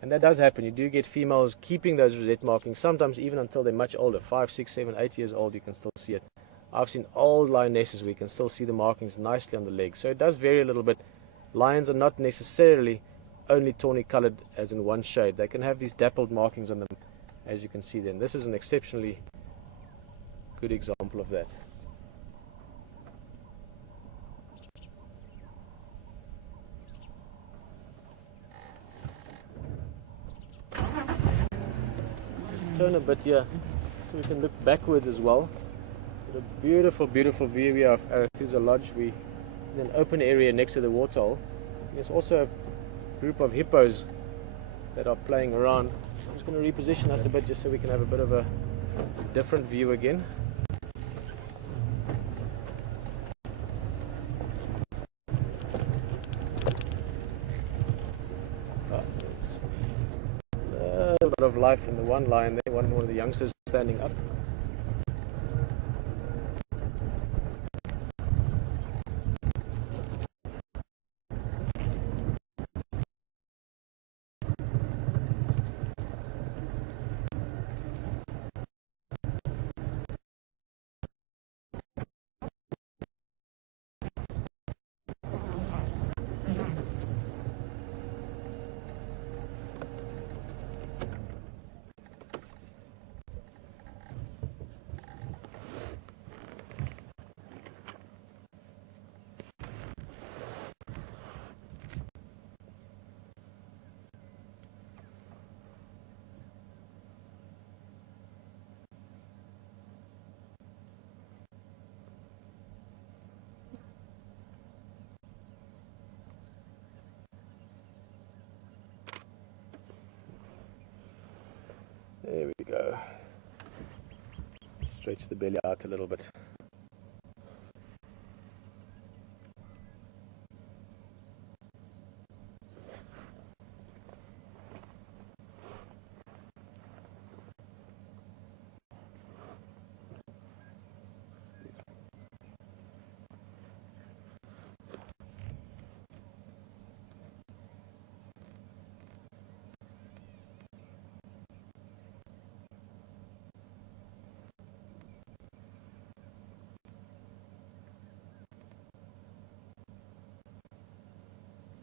And that does happen. You do get females keeping those rosette markings, sometimes even until they're much older, 5, 6, 7, 8 years old. You can still see it. I've seen old lionesses where you can still see the markings nicely on the legs. So it does vary a little bit. Lions are not necessarily only tawny colored as in one shade. They can have these dappled markings on them, as you can see then. This is an exceptionally good example of that. Just turn a bit here so we can look backwards as well. Got a beautiful, beautiful view here of Arethusa Lodge. We're in an open area next to the waterhole. There's also a group of hippos that are playing around. I'm just going to reposition us a bit just so we can have a bit of a different view again. A little bit of life in the one lion there, one of the youngsters standing up. There we go. Stretch the belly out a little bit.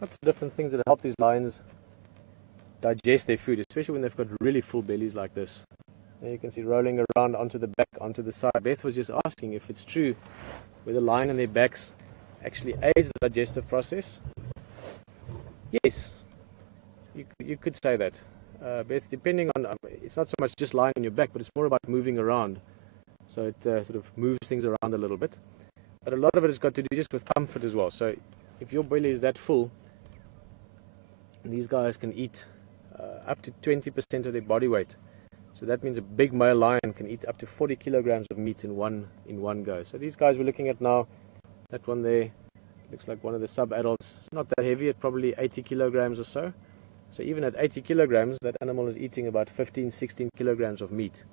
Lots of different things that help these lions digest their food, especially when they've got really full bellies like this. There you can see rolling around onto the back, onto the side. Beth was just asking if it's true whether lying on their backs actually aids the digestive process. Yes, you could say that. Beth, depending on, it's not so much just lying on your back, but it's more about moving around. so it sort of moves things around a little bit. But a lot of it has got to do just with comfort as well. So if your belly is that full, these guys can eat up to 20% of their body weight. So that means a big male lion can eat up to 40 kilograms of meat in one go. So these guys we're looking at now, that one there looks like one of the sub-adults. It's not that heavy, at probably 80 kilograms or so. So even at 80 kilograms, that animal is eating about 15-16 kilograms of meat.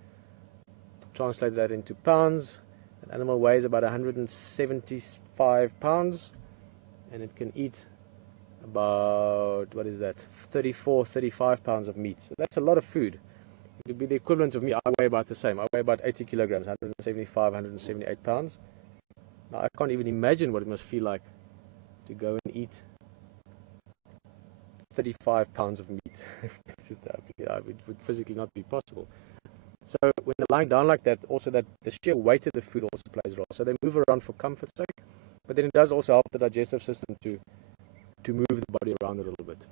Translate that into pounds. An animal weighs about 175 pounds, and it can eat about, what is that, 34-35 pounds of meat. So that's a lot of food. It would be the equivalent of me. I weigh about the same. I weigh about 80 kilograms, 175, 178 pounds. Now I can't even imagine what it must feel like to go and eat 35 pounds of meat. It's just, it would physically not be possible. So when they're lying down like that, also that the sheer weight of the food also plays a role. So they move around for comfort's sake, but then it does also help the digestive system to move the body around a little bit.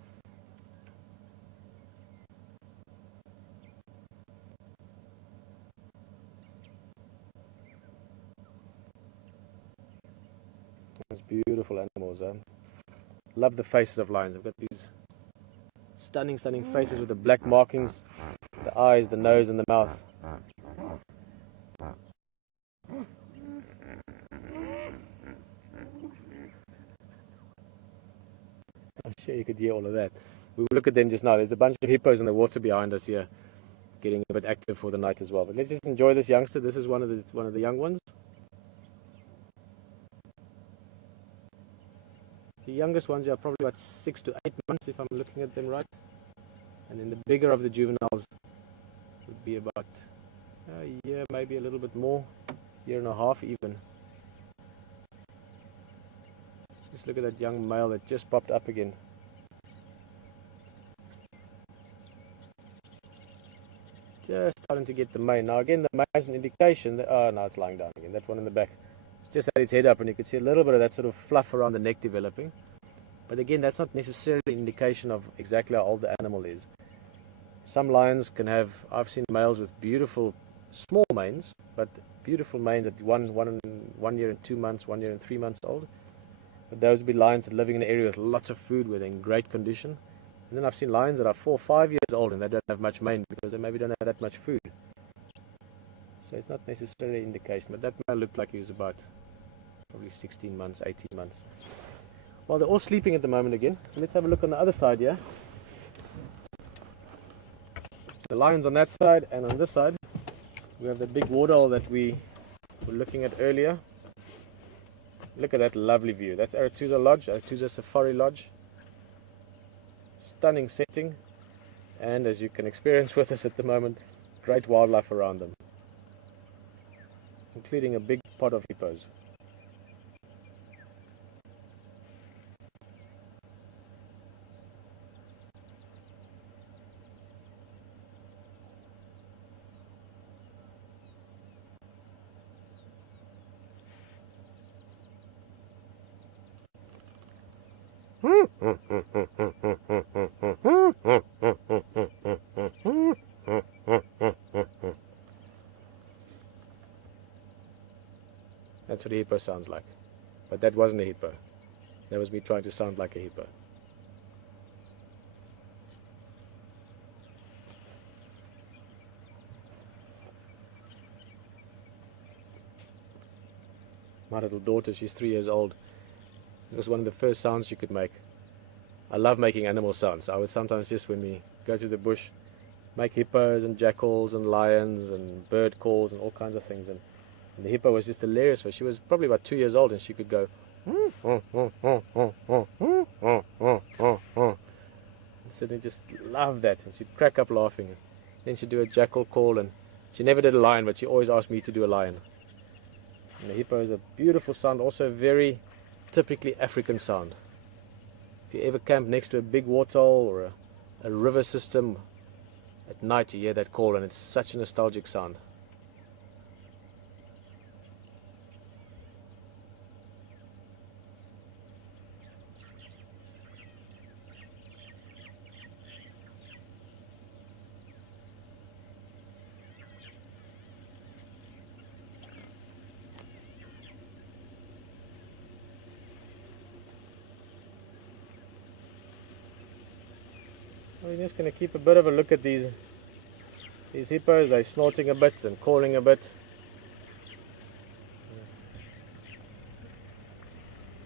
Those beautiful animals. Love the faces of lions. They've got these stunning faces with the black markings, the eyes, the nose, and the mouth. I'm sure you could hear all of that. We will look at them just now. There's a bunch of hippos in the water behind us here, getting a bit active for the night as well. But let's just enjoy this youngster. This is one of the young ones. The youngest ones are probably about 6 to 8 months, if I'm looking at them right. And then the bigger of the juveniles would be about a year, maybe a little bit more, year and a half even. Just look at that young male that just popped up again. Just starting to get the mane. Now again, the mane is an indication that, oh no, it's lying down again. That one in the back. It's just had its head up, and you can see a little bit of that sort of fluff around the neck developing. But again, that's not necessarily an indication of exactly how old the animal is. Some lions can have, I've seen males with beautiful small manes, but beautiful manes at 1 year and 2 months, 1 year and 3 months old. But those would be lions that are living in an area with lots of food, where they're in great condition. And then I've seen lions that are 4 or 5 years old and they don't have much mane because they maybe don't have that much food. So it's not necessarily an indication, but that male looked like he was about probably 16 months, 18 months. Well, they're all sleeping at the moment again. So let's have a look on the other side here. The lions on that side, and on this side we have the big water owl that we were looking at earlier. Look at that lovely view. That's Arathusa Lodge, Arathusa Safari Lodge. Stunning setting, and as you can experience with us at the moment, great wildlife around them, including a big pod of hippos. That's what a hippo sounds like. But that wasn't a hippo. That was me trying to sound like a hippo. My little daughter, she's 3 years old. It was one of the first sounds she could make. I love making animal sounds. I would sometimes just, when we go to the bush, make hippos and jackals and lions and bird calls and all kinds of things. And the hippo was just hilarious. She was probably about 2 years old, and she could go and suddenly just loved that, and she'd crack up laughing. Then she'd do a jackal call, and she never did a lion, but she always asked me to do a lion. And the hippo is a beautiful sound, also a very typically African sound. If you ever camp next to a big waterhole or a river system at night, you hear that call, and it's such a nostalgic sound. We're just going to keep a bit of a look at these hippos. They're snorting a bit and calling a bit.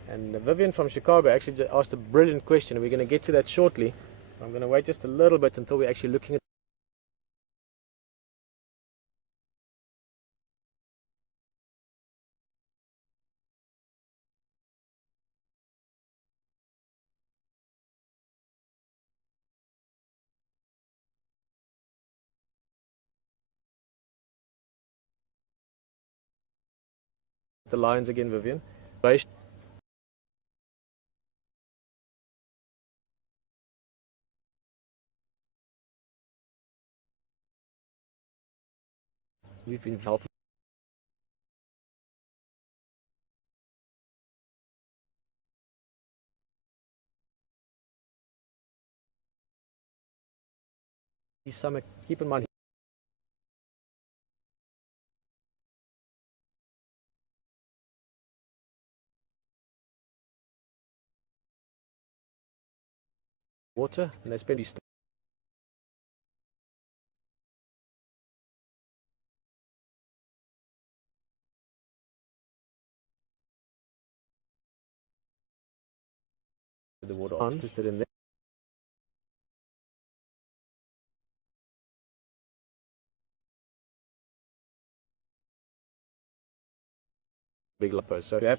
And Vivian from Chicago actually just asked a brilliant question. We're going to get to that shortly. I'm going to wait just a little bit until we're actually looking at the lions again, Vivian. We've been helping. Some, keep in mind, water, and there's maybe the water on. Interested in there. Big lapos. So yeah.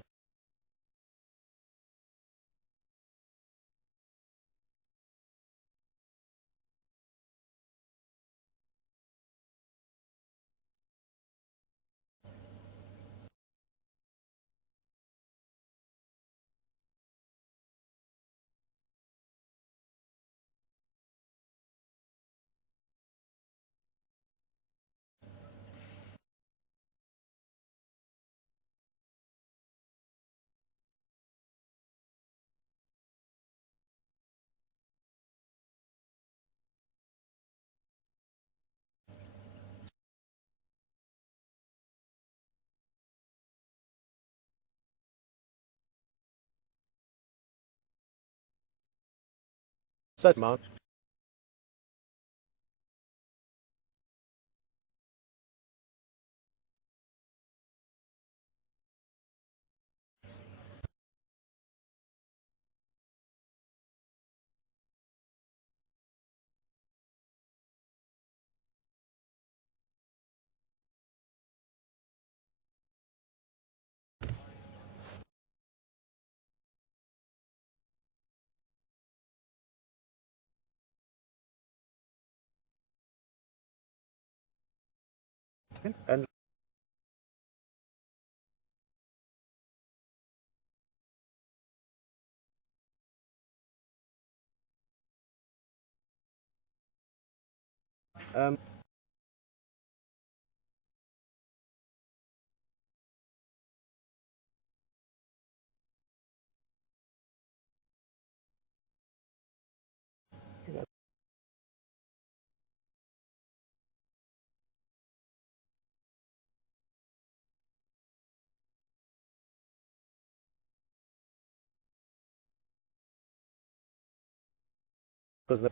Such amount. And because the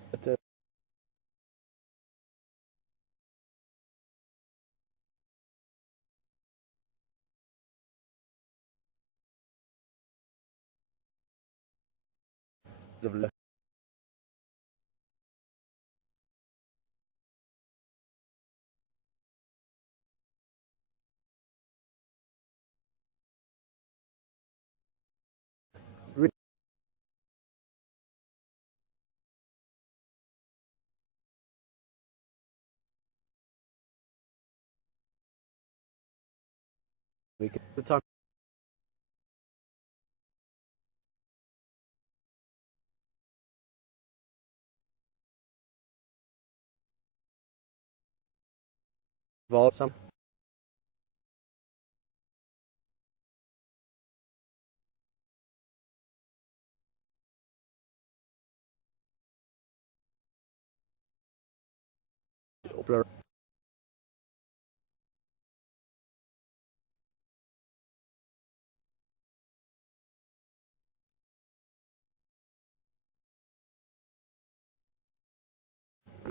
the time involved some.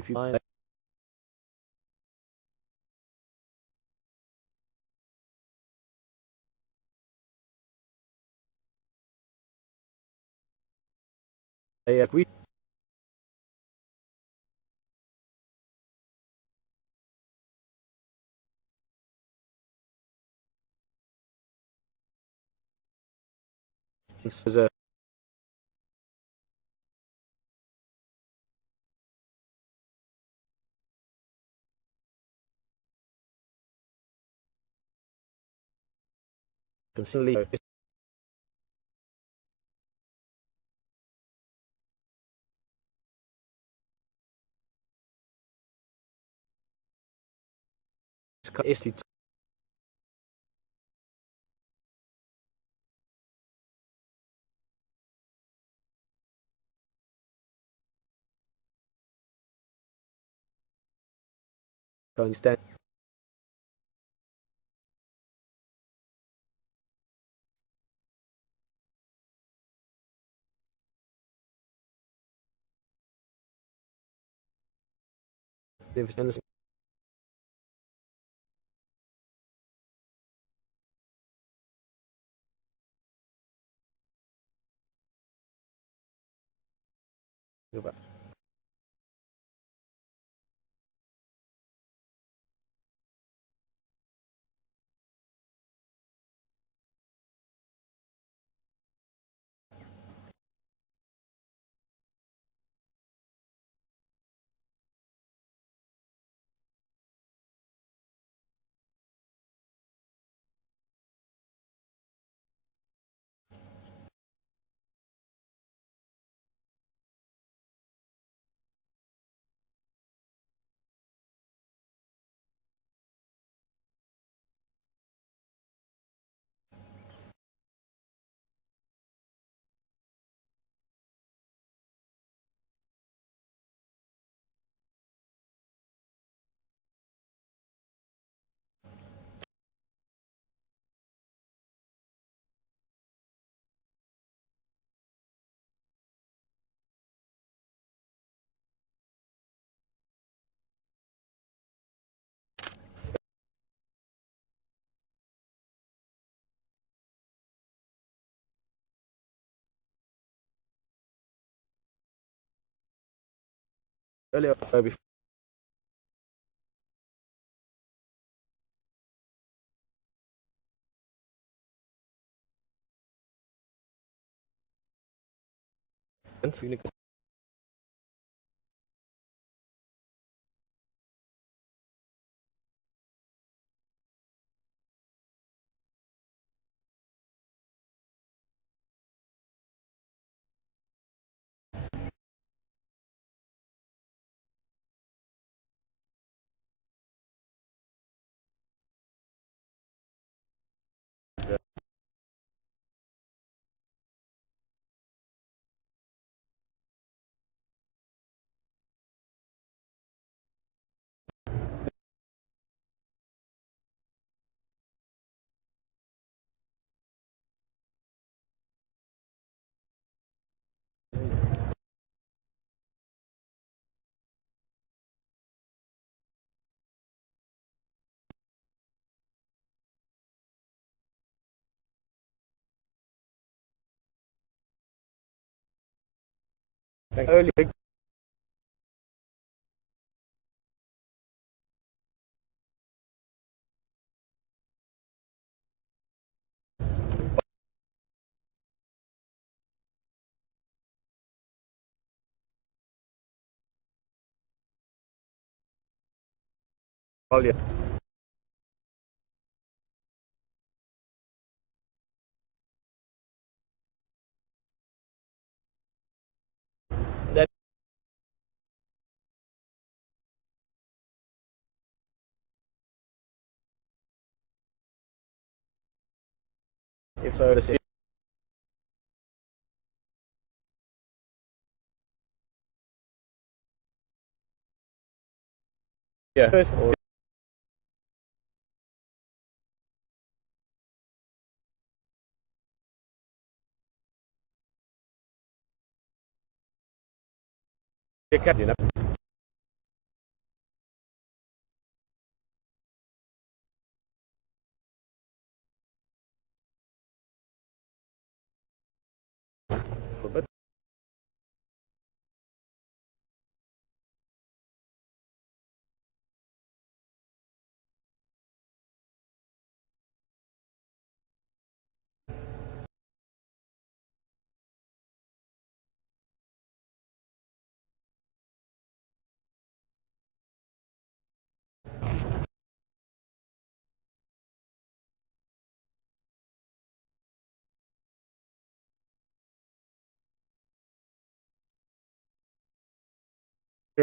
if you find we this is a constantly ST stand and the earlier before early earlier that if so the same yeah first or you know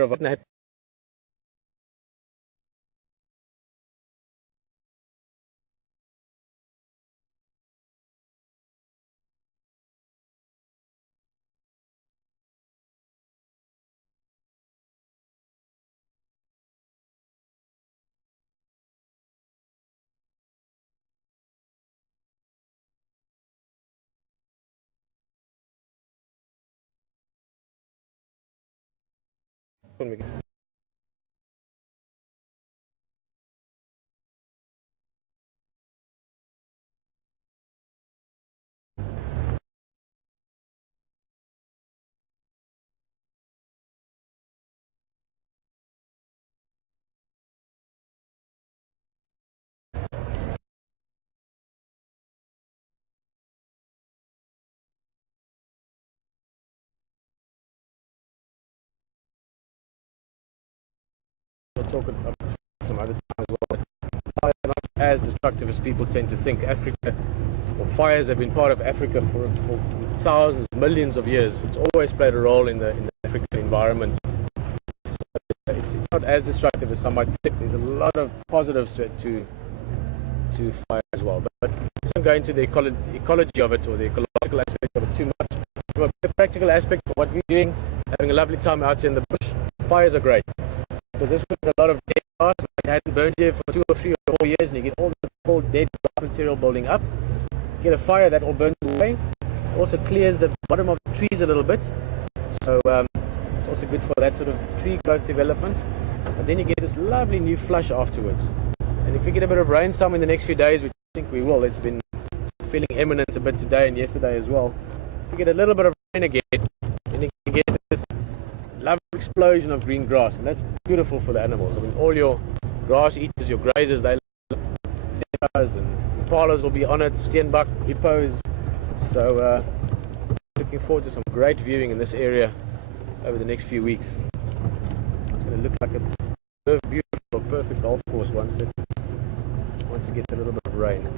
of it. We'll talk about some other time as well. Fires are not as destructive as people tend to think. Africa, or fires have been part of Africa for thousands, millions of years. It's always played a role in the African environment. So it's not as destructive as some might think. There's a lot of positives to fire as well. But let's not go into the ecology of it or the ecological aspect of it too much. From a practical aspect of what we're doing, having a lovely time out here in the bush, fires are great. Because this was a lot of dead grass that hadn't burned here for 2 or 3 or 4 years, and you get all the cold dead grass material building up. Get a fire, that all burns away. Also clears the bottom of the trees a little bit, so it's also good for that sort of tree growth development. And then you get this lovely new flush afterwards. And if we get a bit of rain some in the next few days, which I think we will, it's been feeling imminent a bit today and yesterday as well. If we get a little bit of rain again, then you can get this lovely explosion of green grass, and that's beautiful for the animals. I mean, all your grass eaters, your grazers, they love and impalas will be on it, steenbok, hippos. So looking forward to some great viewing in this area over the next few weeks. It's going to look like a beautiful, perfect golf course once it gets a little bit of rain.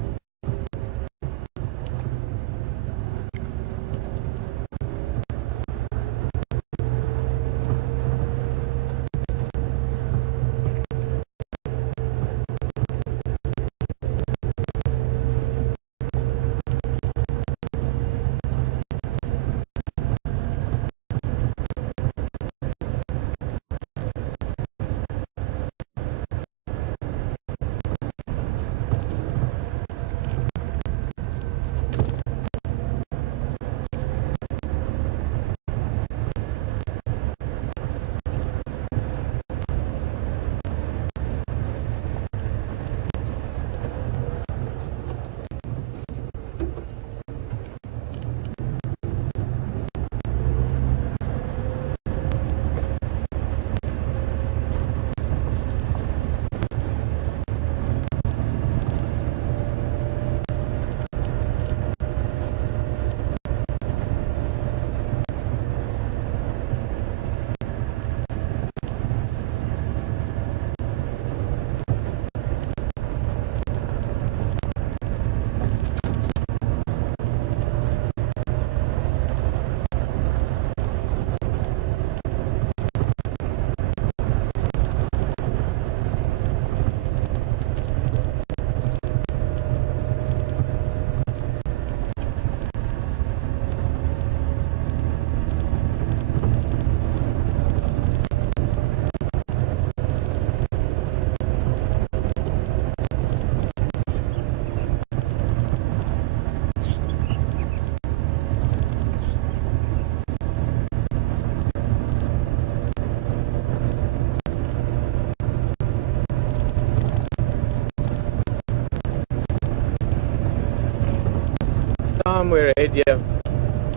We're ahead here,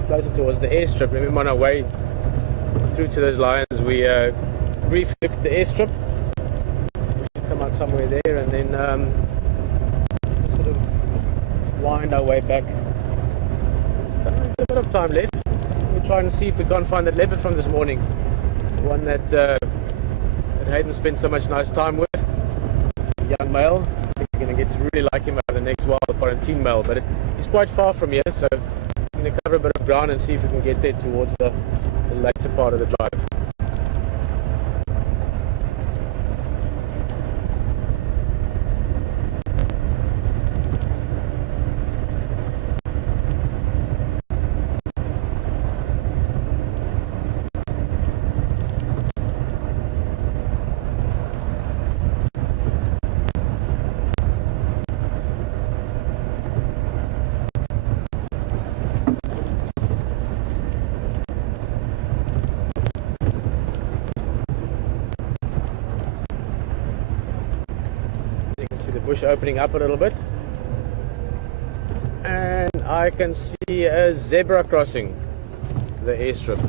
closer towards the airstrip. Remember, on our way through to those lions, we briefly looked at the airstrip. So we should come out somewhere there and then sort of wind our way back. A bit of time left. We'll try and see if we can't find that leopard from this morning, the one that Hayden spent so much nice time with. A young male. I think we're going to get to really like him over the next while, the quarantine male, but he's quite far from here, so we're going to cover a bit of ground and see if we can get there towards the later part of the drive. See the bush opening up a little bit. And I can see a zebra crossing the airstrip.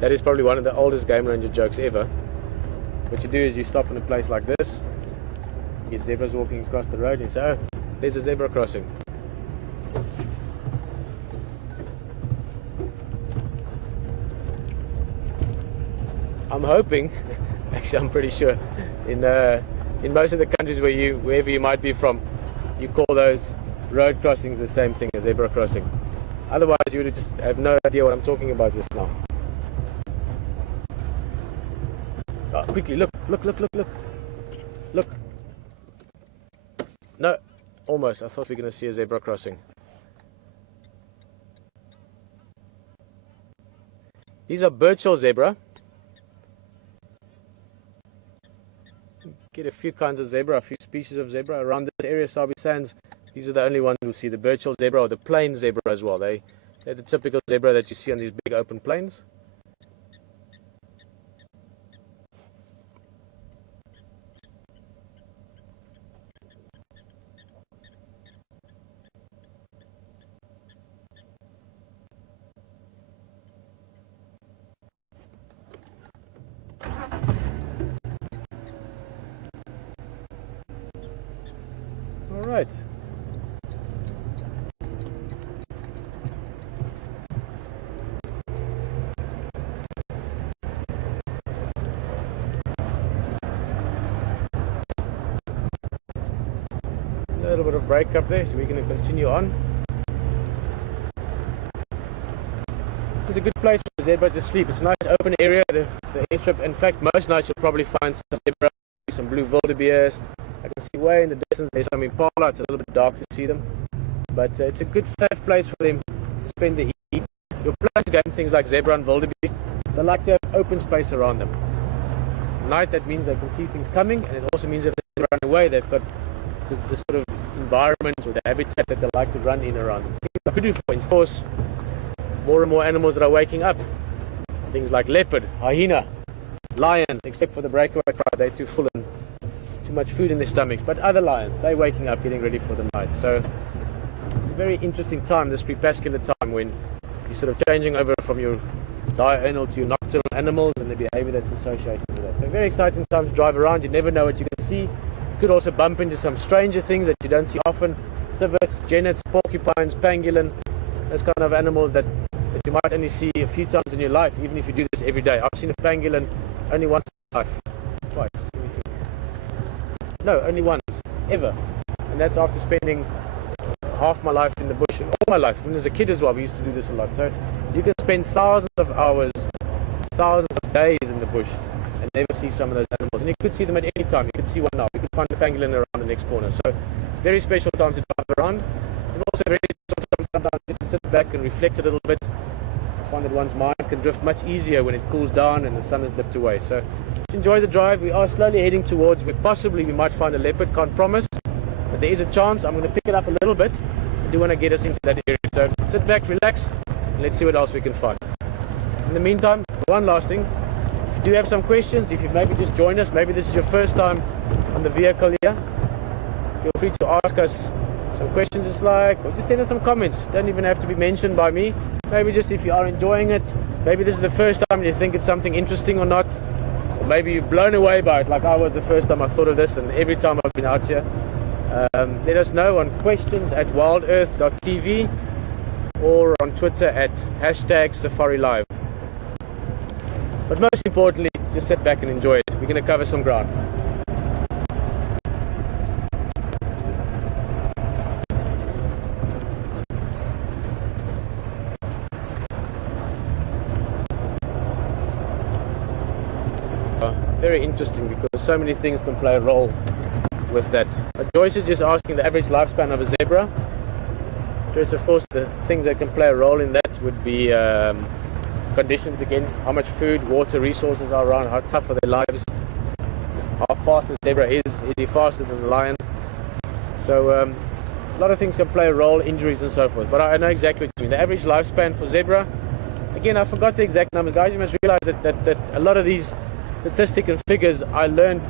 That is probably one of the oldest game ranger jokes ever. What you do is you stop in a place like this, you get zebras walking across the road, and you say, oh, there's a zebra crossing. I'm hoping, actually I'm pretty sure, in most of the countries wherever you might be from, you call those road crossings the same thing as zebra crossing. Otherwise you would just have no idea what I'm talking about just now. Oh, quickly, look. No, almost. I thought we were going to see a zebra crossing. These are Birdshaw zebra. Get a few kinds of zebra, a few species of zebra around this area, Sabi Sands. These are the only ones you'll see, the Birdshaw zebra or the plain zebra as well. They're the typical zebra that you see on these big open plains. Right. A little bit of break up there, so we're going to continue on. It's a good place for zebra to sleep. It's a nice open area, the airstrip. In fact, most nights you'll probably find some zebra, some blue wildebeest. I can see way in the distance there's some impala. It's a little bit dark to see them, but it's a good safe place for them to spend the evening. Your place to game things like zebra and wildebeest, they like to have open space around them. At night, that means they can see things coming, and it also means if they run away, they've got the sort of environment or the habitat that they like to run in around them. Things I could do, for instance, more and more animals that are waking up. Things like leopard, hyena, lions, except for the Breakaway Pride, they're too full and too much food in their stomachs. But other lions, they're waking up, getting ready for the night. So it's a very interesting time, this crepuscular time, when you're sort of changing over from your diurnal to your nocturnal animals and the behavior that's associated with that. So very exciting time to drive around. You never know what you can see. You could also bump into some stranger things that you don't see often. Civets, genets, porcupines, pangolin, those kind of animals that you might only see a few times in your life, even if you do this every day. I've seen a pangolin only once in my life. Twice, let me think. No, only once, ever. And that's after spending half my life in the bush, and all my life. When I was a kid as well, we used to do this a lot. So you can spend thousands of hours, thousands of days in the bush and never see some of those animals. And you could see them at any time. You could see one now. You could find a pangolin around the next corner. So very special time to drive around. And also very special time sometimes just to sit back and reflect a little bit. I find that one's mind can drift much easier when it cools down and the sun has dipped away. So just enjoy the drive. We are slowly heading towards where possibly we might find a leopard. Can't promise, but there is a chance. I'm going to pick it up a little bit. I do want to get us into that area. So sit back, relax, and let's see what else we can find. In the meantime, one last thing. If you do have some questions, if you maybe just joined us, maybe this is your first time on the vehicle here, feel free to ask us some questions it's like, or just send us some comments. Don't even have to be mentioned by me. Maybe just if you are enjoying it, maybe this is the first time you think it's something interesting or not, or maybe you're blown away by it like I was the first time I thought of this, and every time I've been out here. Let us know on questions@WildEarthTV or on Twitter at #SafariLive. But most importantly, just sit back and enjoy it. We're going to cover some ground. Very interesting, because so many things can play a role with that. Joyce is just asking the average lifespan of a zebra. Joyce, of course, the things that can play a role in that would be conditions again, how much food, water, resources are around, how tough are their lives, how fast the zebra is he faster than the lion? So a lot of things can play a role, injuries and so forth. But I know exactly what you mean. The average lifespan for zebra again, I forgot the exact numbers, guys. You must realize that a lot of these statistics and figures I learned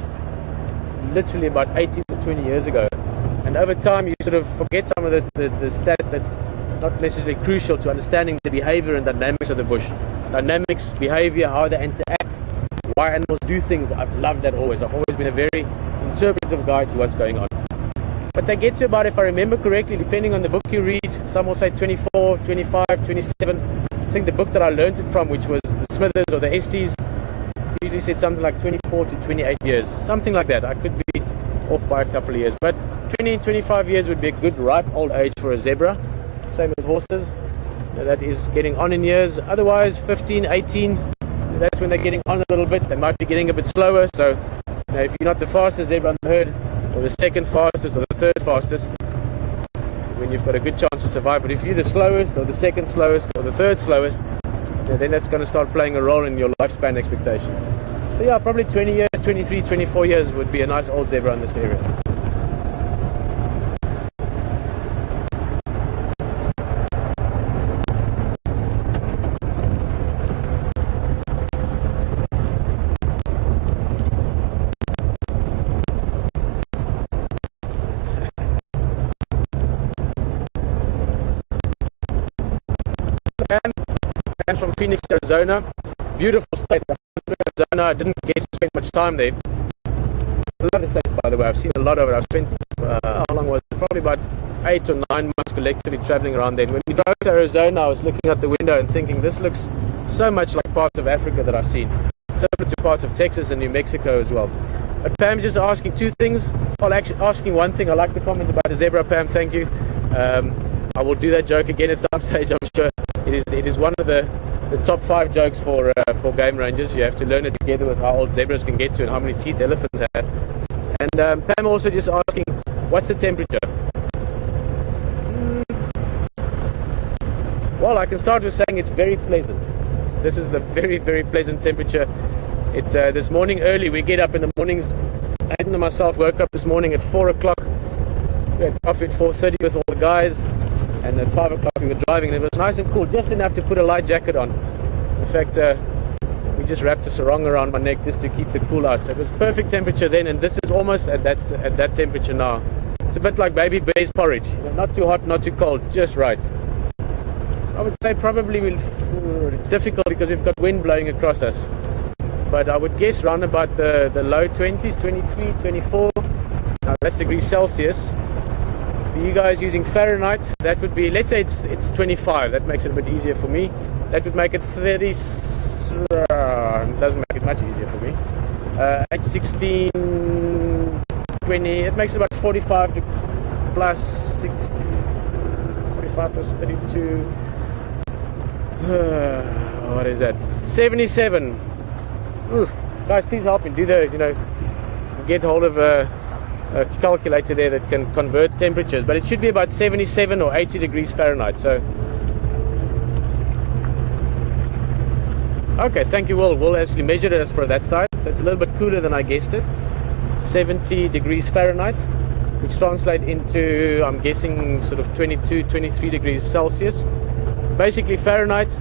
literally about 18 to 20 years ago. And over time, you sort of forget some of the stats that's not necessarily crucial to understanding the behavior and dynamics of the bush. Dynamics, behavior, how they interact, why animals do things. I've loved that always. I've always been a very interpretive guide to what's going on. But they get to about, if I remember correctly, depending on the book you read, some will say 24, 25, 27. I think the book that I learned it from, which was the Smithers or the Estes, usually said something like 24 to 28 years. Something like that. I could be off by a couple of years. But 20, 25 years would be a good ripe old age for a zebra. Same with horses. That is getting on in years. Otherwise, 15, 18, that's when they're getting on a little bit. They might be getting a bit slower. So, if you're not the fastest zebra on the herd, or the second fastest, or the third fastest, when you've got a good chance to survive. But if you're the slowest, or the second slowest, or the third slowest, then that's going to start playing a role in your lifespan expectations. So yeah, probably 20 years, 23, 24 years would be a nice old zebra in this area. And from Phoenix, Arizona, beautiful state. Arizona, I didn't get to spend much time there. I love the state, by the way. I've seen a lot of it. I've spent, how long was it? Probably about 8 or 9 months collectively traveling around there. When we drove to Arizona, I was looking out the window and thinking, this looks so much like parts of Africa that I've seen. Similar to parts of Texas and New Mexico as well. But Pam's just asking 2 things. Well, actually asking 1 thing. I like the comment about the zebra, Pam. Thank you. I will do that joke again at some stage, I'm sure. It is one of the top 5 jokes for game rangers. You have to learn it together with how old zebras can get to and how many teeth elephants have. And Pam also just asking, what's the temperature? Well, I can start with saying it's very pleasant. This is a very, very pleasant temperature. It's this morning early. We get up in the mornings. Hayden and myself woke up this morning at 4 o'clock. We had coffee at 4:30 with all the guys. And at 5 o'clock we were driving, and it was nice and cool, just enough to put a light jacket on. In fact, we just wrapped a sarong around my neck just to keep the cool out. So it was perfect temperature then, and this is almost at that temperature now. It's a bit like baby bear's porridge. Not too hot, not too cold, just right. I would say probably it's difficult because we've got wind blowing across us. But I would guess around about the low 20s, 23, 24. Now that's degrees Celsius. For you guys using Fahrenheit, that would be, let's say it's 25. That makes it a bit easier for me. That would make it 30. Doesn't make it much easier for me. At 16, 20, it makes it about 45 plus 60, 45 plus 32. What is that? 77. Oof. Guys, please help me. Do the, get hold of a calculator there that can convert temperatures, but it should be about 77 or 80 degrees Fahrenheit. So okay, thank you, Will. Will actually measured it for that side, so it's a little bit cooler than I guessed it. 70 degrees Fahrenheit, which translate into, I'm guessing, sort of 22, 23 degrees Celsius. Basically Fahrenheit,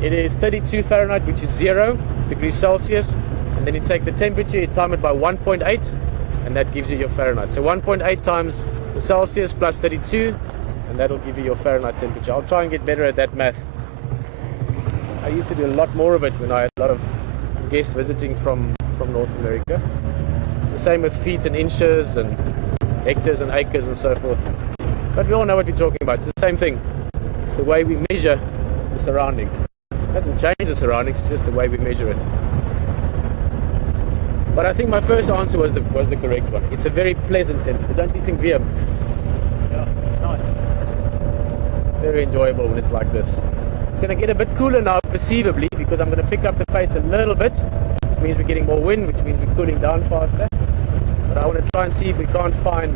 it is 32 Fahrenheit, which is 0 degrees Celsius, and then you take the temperature, you time it by 1.8, and that gives you your Fahrenheit. So 1.8 times the Celsius plus 32, and that'll give you your Fahrenheit temperature. I'll try and get better at that math. I used to do a lot more of it when I had a lot of guests visiting from North America. The same with feet and inches and hectares and acres and so forth. But we all know what we're talking about. It's the same thing. It's the way we measure the surroundings. It doesn't change the surroundings, it's just the way we measure it. But I think my first answer was the correct one. It's a very pleasant temperature, don't you think, Liam? Yeah, nice. It's very enjoyable when it's like this. It's going to get a bit cooler now, perceivably, because I'm going to pick up the pace a little bit, which means we're getting more wind, which means we're cooling down faster. But I want to try and see if we can't find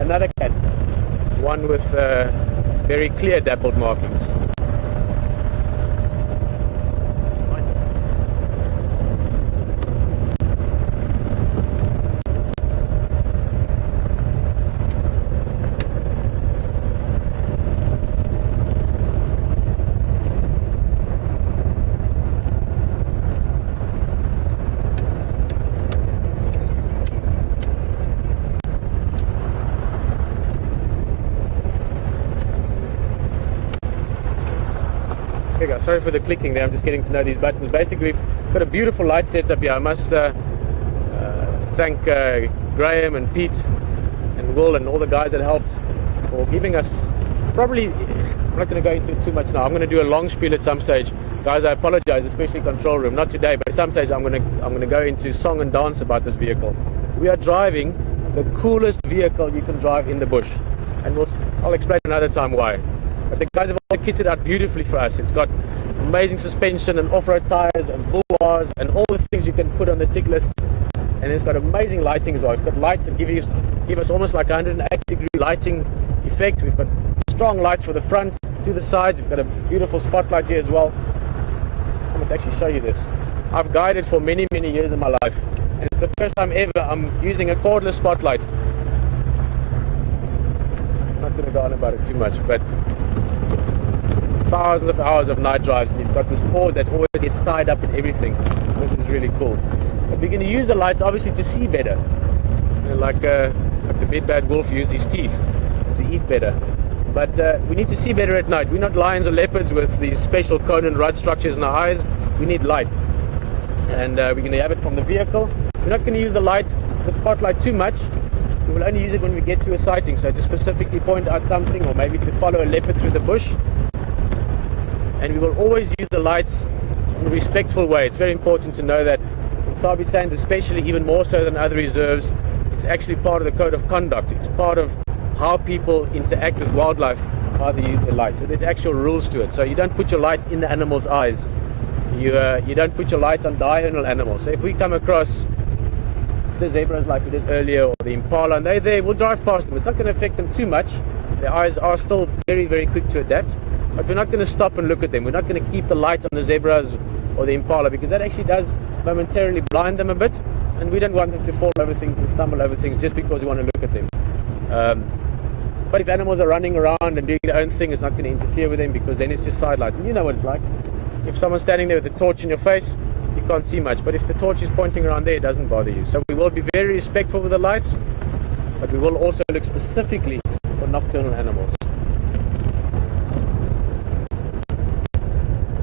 another cat, one with very clear dappled markings. you go. Sorry for the clicking there, I'm just getting to know these buttons. Basically, we've got a beautiful light setup here. I must thank Graham and Pete and Will and all the guys that helped for giving us, probably, I'm not going to go into it too much now. I'm going to do a long spiel at some stage. Guys, I apologize, especially control room. Not today, but at some stage I'm going to go into song and dance about this vehicle. We are driving the coolest vehicle you can drive in the bush. And I'll explain another time why. But the guys have all kitted out beautifully for us. It's got amazing suspension and off-road tires and bull bars and all the things you can put on the tick list. And it's got amazing lighting as well. It's got lights that give us almost like 180-degree lighting effect. We've got strong lights for the front, to the sides. We've got a beautiful spotlight here as well. I must actually show you this. I've guided for many, many years in my life. And it's the first time ever I'm using a cordless spotlight. I'm not going to go on about it too much, but thousands of hours of night drives, and you've got this cord that always gets tied up in everything. This is really cool. But we're going to use the lights obviously to see better. You know, like the big bad wolf used his teeth to eat better. But we need to see better at night. We're not lions or leopards with these special cone and rod structures in our eyes. We need light. And we're going to have it from the vehicle. We're not going to use the spotlight too much. We will only use it when we get to a sighting, so to specifically point out something or maybe to follow a leopard through the bush. And we will always use the lights in a respectful way. It's very important to know that in Sabi Sands, especially even more so than other reserves, it's actually part of the code of conduct. It's part of how people interact with wildlife, how they use their light. So there's actual rules to it. So you don't put your light in the animal's eyes. You don't put your light on diurnal animals. So if we come across the zebras like we did earlier, or the impala, and they're there, we'll drive past them. It's not going to affect them too much. Their eyes are still very, very quick to adapt. But we're not going to stop and look at them. We're not going to keep the light on the zebras or the impala, because that actually does momentarily blind them a bit. And we don't want them to fall over things and stumble over things just because we want to look at them. But if animals are running around and doing their own thing, it's not going to interfere with them, because then it's just side lights. And you know what it's like. If someone's standing there with a torch in your face, you can't see much. But if the torch is pointing around there, it doesn't bother you. So we will be very respectful with the lights, but we will also look specifically for nocturnal animals.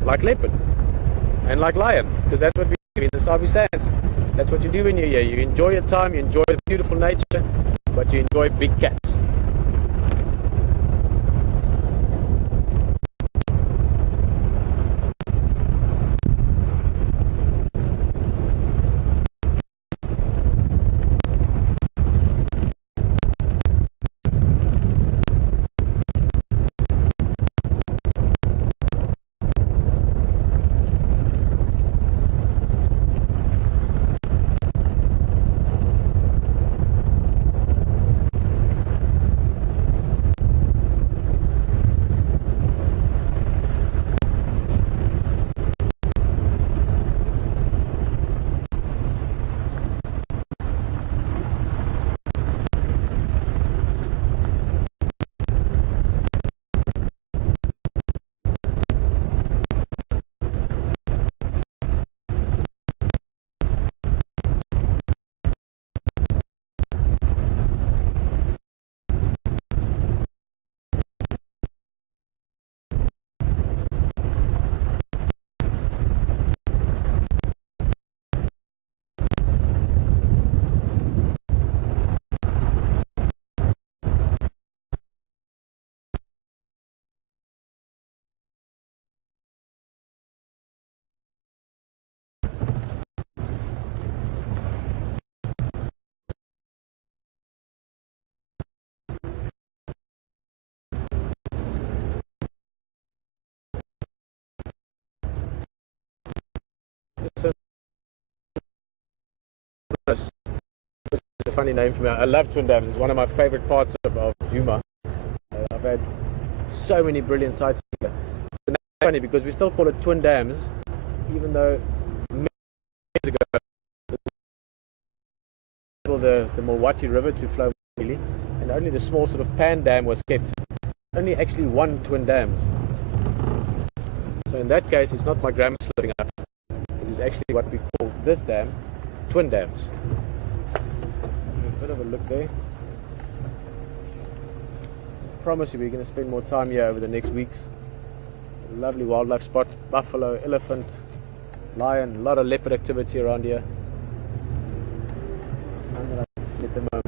Like leopard and like lion, because that's what we do in the Sabi Sands. That's what you do when you're here. You enjoy your time, you enjoy the beautiful nature, but you enjoy big cats. This is a funny name for me. I love Twin Dams. It's one of my favorite parts of Yuma. I've had so many brilliant sites here. It's funny because we still call it Twin Dams, even though many years ago the Milwaukee River to flow freely, and only the small sort of Pan Dam was kept. Only actually one Twin Dams. So in that case, it's not my grammar slurring up. It is actually what we call this dam Twin Dams. A bit of a look there. I promise you we're going to spend more time here over the next weeks. Lovely wildlife spot. Buffalo, elephant, lion, a lot of leopard activity around here. None that I can see at the moment.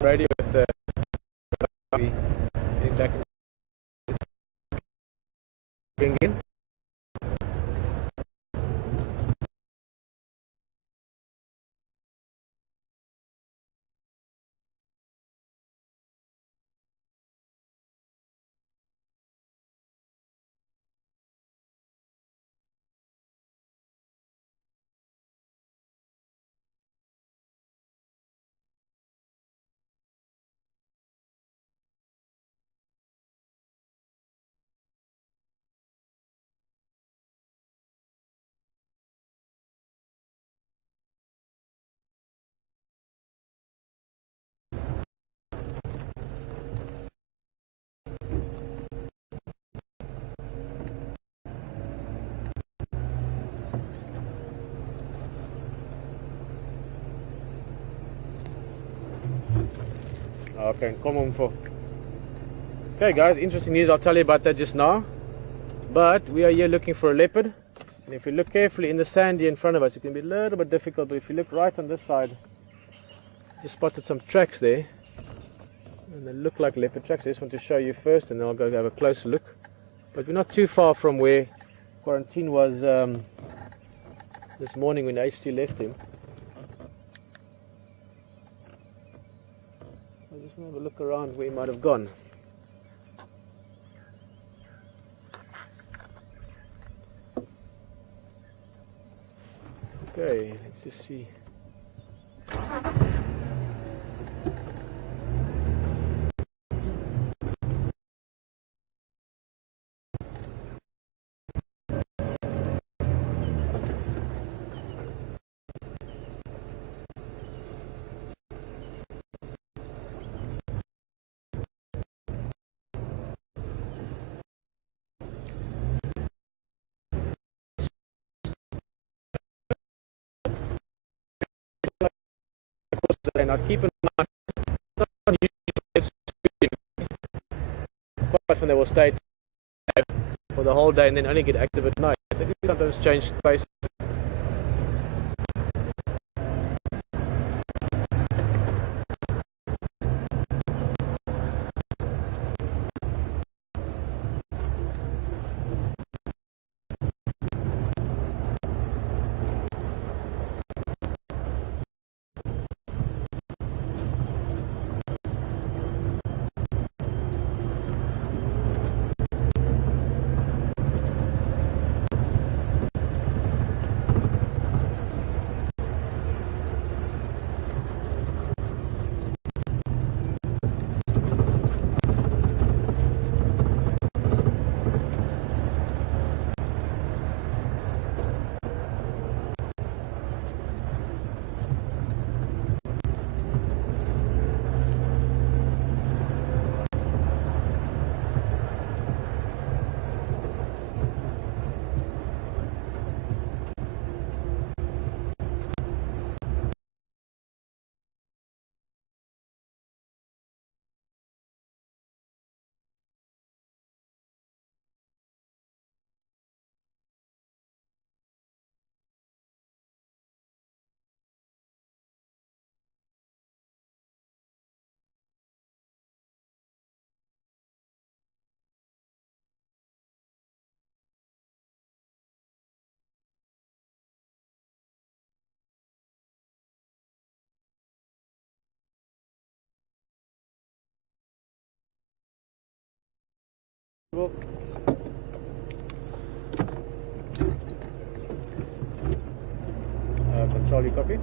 Radio with the getting back bring in. Okay, come on for. Okay guys, interesting news, I'll tell you about that just now. But we are here looking for a leopard. And if you look carefully in the sand here in front of us, it can be a little bit difficult, but if you look right on this side, just spotted some tracks there. And they look like leopard tracks. I just want to show you first and then I'll go have a closer look. But we're not too far from where quarantine was this morning when H2 left him. I just want to have a look around where he might have gone. Okay, let's just see. And I'd keep in mind, not usually often they will stay for the whole day and then only get active at night. They do sometimes change places. Well, control, you copy?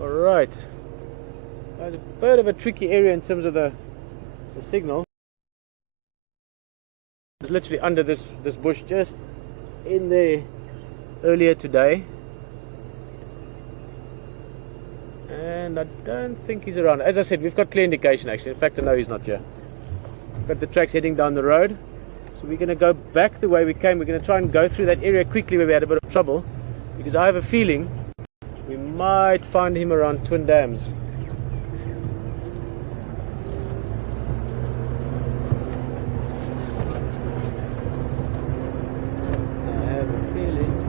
Alright. It's a bit of a tricky area in terms of the signal. It's literally under this bush, just in there earlier today. And I don't think he's around. As I said, we've got clear indication actually. In fact, I know he's not here. We've got the tracks heading down the road. So we're going to go back the way we came. We're going to try and go through that area quickly where we had a bit of trouble. Because I have a feeling we might find him around Twin Dams. I have a feeling.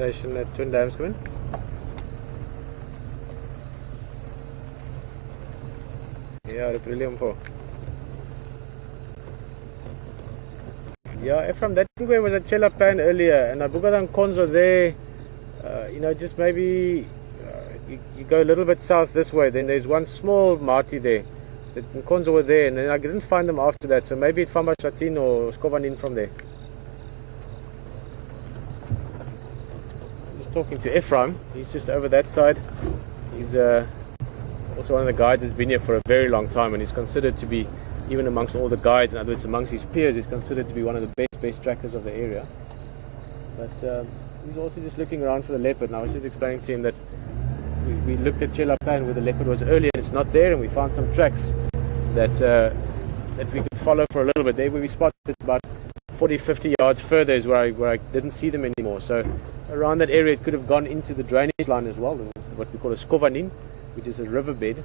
station at Twin Dams come in. Yeah, the brilliant for. Yeah, from that thing where was a Chelapan earlier, and I booked on Konzo there. You know, just maybe you go a little bit south this way. Then there's one small Marti there. The Konzo were there, and then I didn't find them after that. So maybe it's Famba Shatin or Skovanin from there. Just talking to Ephraim. He's just over that side. He's also one of the guides that's been here for a very long time, and he's considered to be, even amongst all the guides, in other words, amongst his peers, he's considered to be one of the best trackers of the area. But he's also just looking around for the leopard. And I was just explaining to him that we looked at Chelapan where the leopard was earlier, and it's not there, and we found some tracks that that we could follow for a little bit. There where we spotted about 40-50 yards further is where I didn't see them anymore. So around that area it could have gone into the drainage line as well. It's what we call a Skovanin, which is a riverbed.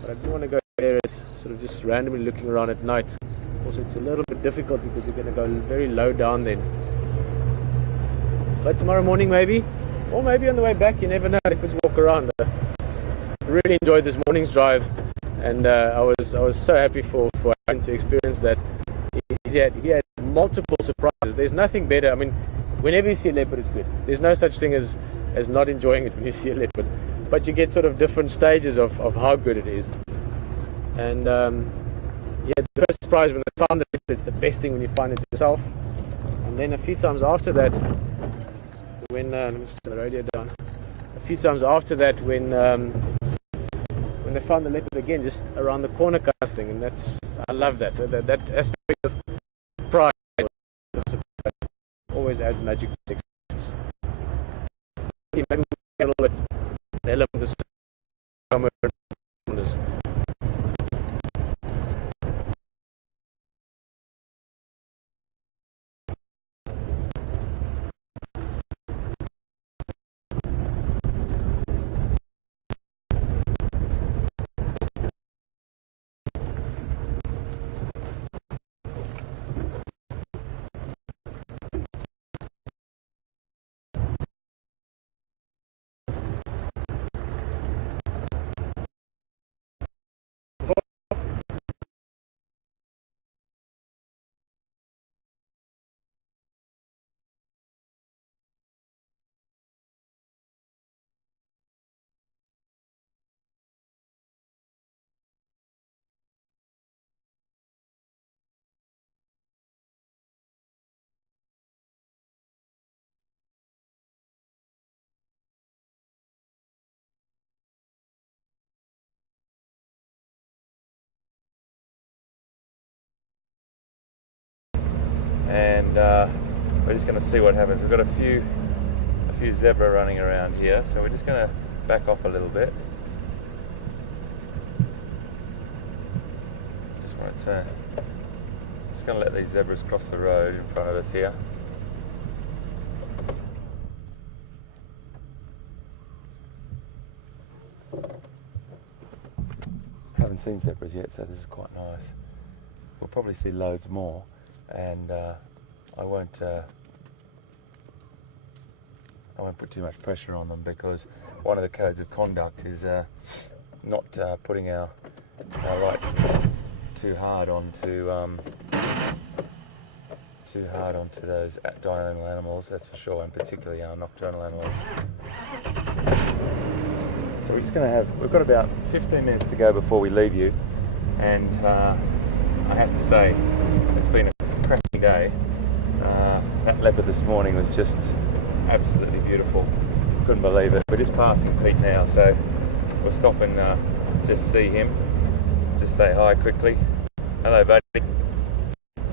But I didn't want to go there. It's sort of just randomly looking around at night. Also, it's a little bit difficult because you're going to go very low down then. But tomorrow morning maybe, or maybe on the way back, you never know. I could walk around. Really enjoyed this morning's drive, and I was so happy for having to experience that. He had multiple surprises. There's nothing better. I mean, whenever you see a leopard, it's good. There's no such thing as not enjoying it when you see a leopard. But you get sort of different stages of how good it is. And yeah, the first surprise when I found the leopard, it's the best thing when you find it yourself. And then a few times after that, when let me just turn the radio down. A few times after that, when they found the leopard again, just around the corner kind of thing, and I love that. That aspect of pride always adds magic to the experience. Maybe we get a little bit the element of and we're just going to see what happens. We've got a few zebra running around here, so we're just going to back off a little bit. Just want to turn. Just going to let these zebras cross the road in front of us here. Haven't seen zebras yet, so this is quite nice. We'll probably see loads more, and I won't put too much pressure on them, because one of the codes of conduct is not putting our lights too hard onto those diurnal animals, that's for sure, and particularly our nocturnal animals. So we're just going to we've got about 15 minutes to go before we leave you, and I have to say, it's been a cracking day. That leopard this morning was just absolutely beautiful. Couldn't believe it. We're just passing Pete now, so we'll stop and just see him. Just say hi quickly. Hello, buddy.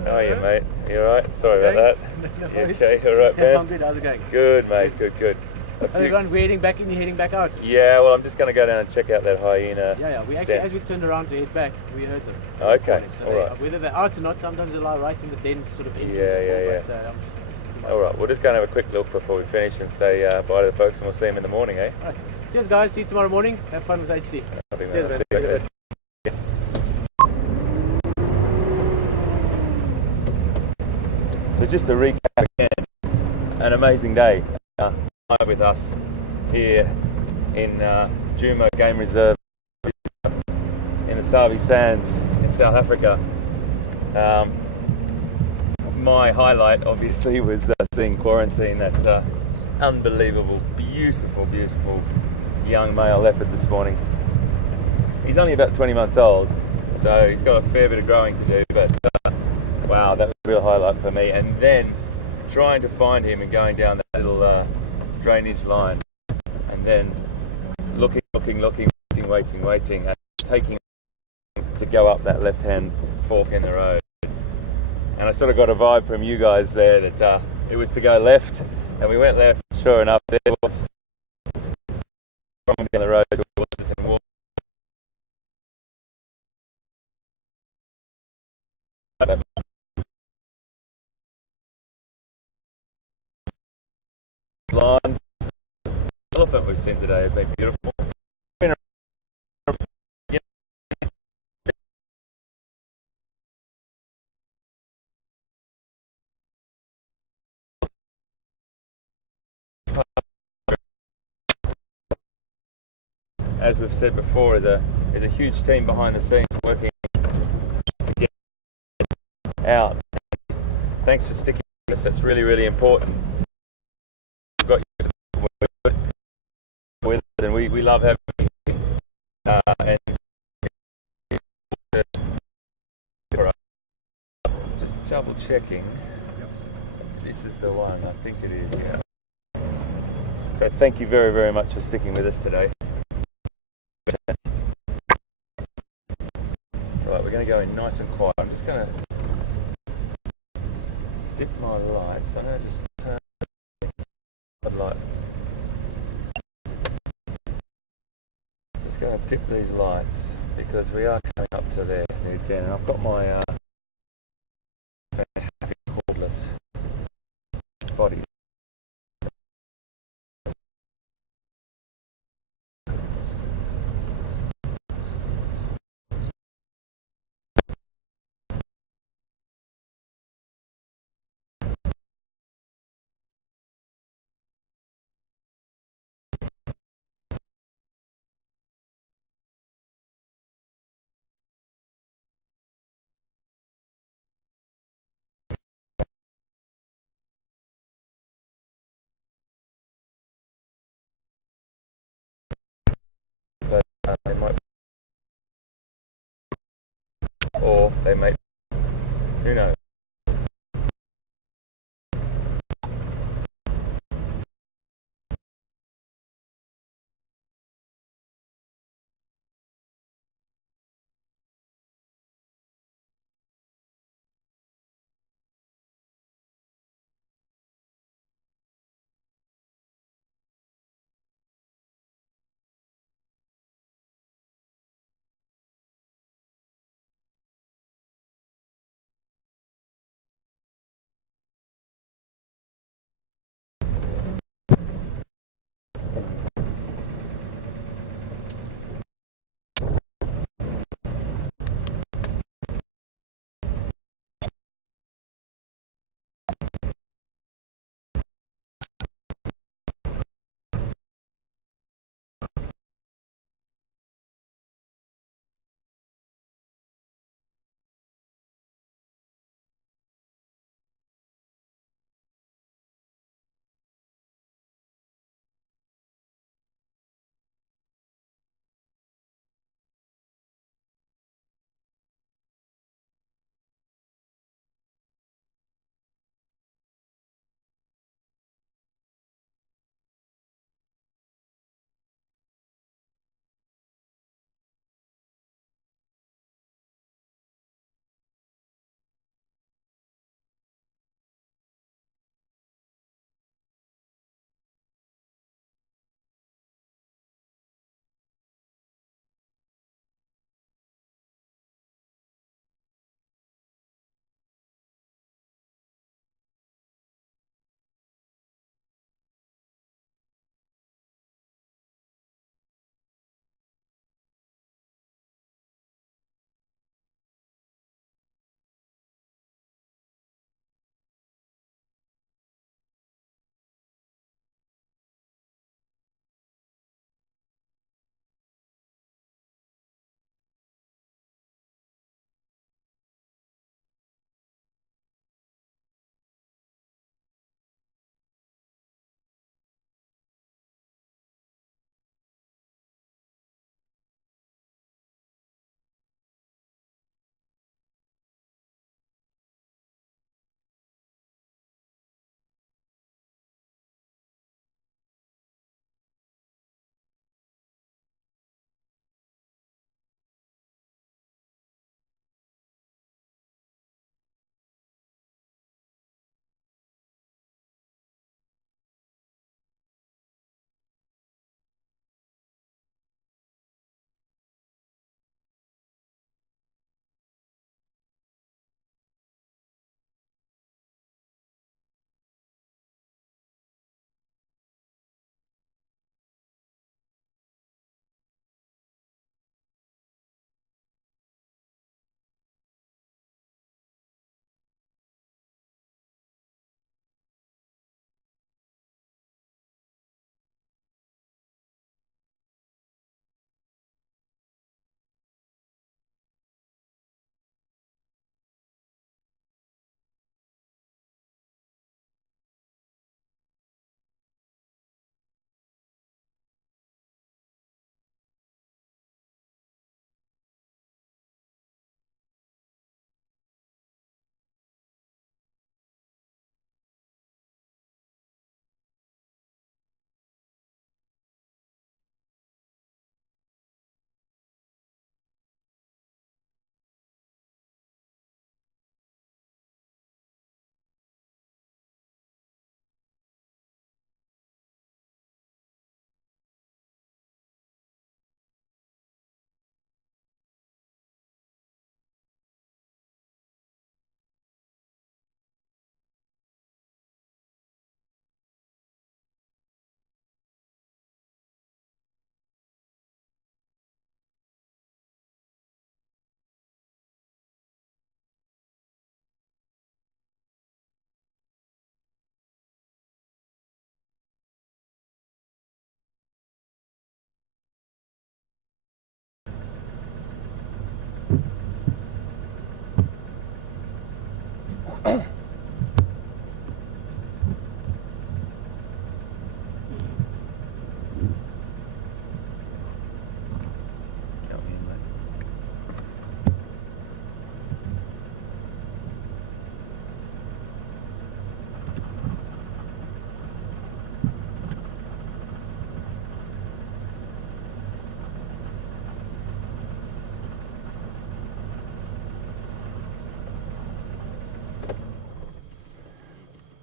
How are you, mate? You alright? Sorry about that. You okay? Alright, man? I'm good. How's it going? Good, mate. Good. Everyone, we're heading back in, you're heading back out? Yeah, well, I'm just going to go down and check out that hyena. Yeah. We actually, as we turned around to head back, we heard them. Okay, so alright. Whether they're out or not, sometimes they lie right in the dense sort of entrance. Yeah. Alright, we'll just go and have a quick look before we finish and say bye to the folks, and we'll see them in the morning, eh? Right. Cheers, guys. See you tomorrow morning. Have fun with HC. Cheers, man. See you later. So just to recap again, an amazing day. night with us here in Jumo Game Reserve in the Savi Sands in South Africa. My highlight obviously was seeing Quarantine, that unbelievable, beautiful, beautiful young male leopard this morning. He's only about 20 months old, so he's got a fair bit of growing to do, but wow, that was a real highlight for me. And then trying to find him and going down that little drainage line, and then looking, waiting, and taking to go up that left-hand fork in the road. And I sort of got a vibe from you guys there that it was to go left, and we went left. Sure enough, there was from down the road towards us and walked. Lines. The elephant we've seen today has been beautiful. As we've said before, there's a huge team behind the scenes working to get out. Thanks for sticking with us. That's really, really important. We've got you with us, and we love having you. And just double checking. This is the one. I think it is. Yeah. So thank you very, very much for sticking with us today. Right, we're going to go in nice and quiet. I'm just going to dip my lights. I'm going to just turn the light. Just going to dip these lights because we are coming up to their new den, and I've got my happy cordless body. But they might, or they may, who knows.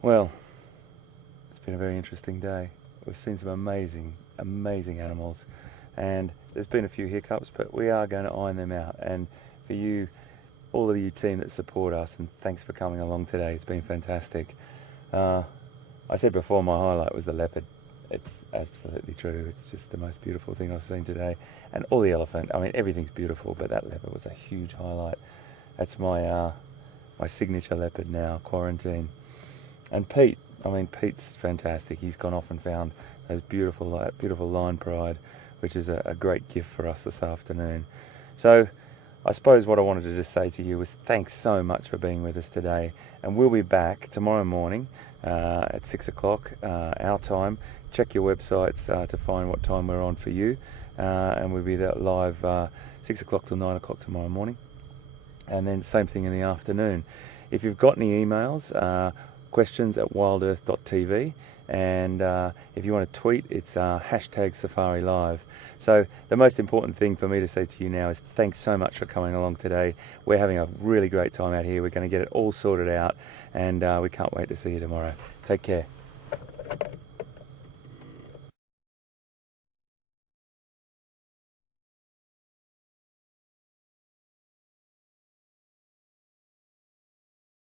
Well, it's been a very interesting day. We've seen some amazing animals, and there's been a few hiccups, but we are going to iron them out. And for you, all of you team that support us, and thanks for coming along today. It's been fantastic. I said before my highlight was the leopard. It's absolutely true. It's just the most beautiful thing I've seen today. And all the elephant, I mean, everything's beautiful, but that leopard was a huge highlight. That's my my signature leopard now, Quarantine. And Pete, I mean, Pete's fantastic. He's gone off and found those beautiful line pride, which is a great gift for us this afternoon. So I suppose what I wanted to just say to you was thanks so much for being with us today, and we'll be back tomorrow morning at 6 o'clock our time. Check your websites to find what time we're on for you, and we'll be there live 6 o'clock till 9 o'clock tomorrow morning, and then same thing in the afternoon. If you've got any emails, questions at WildEarthTV, and if you want to tweet, it's hashtag Safari Live. So the most important thing for me to say to you now is thanks so much for coming along today. We're having a really great time out here. We're going to get it all sorted out, and we can't wait to see you tomorrow. Take care.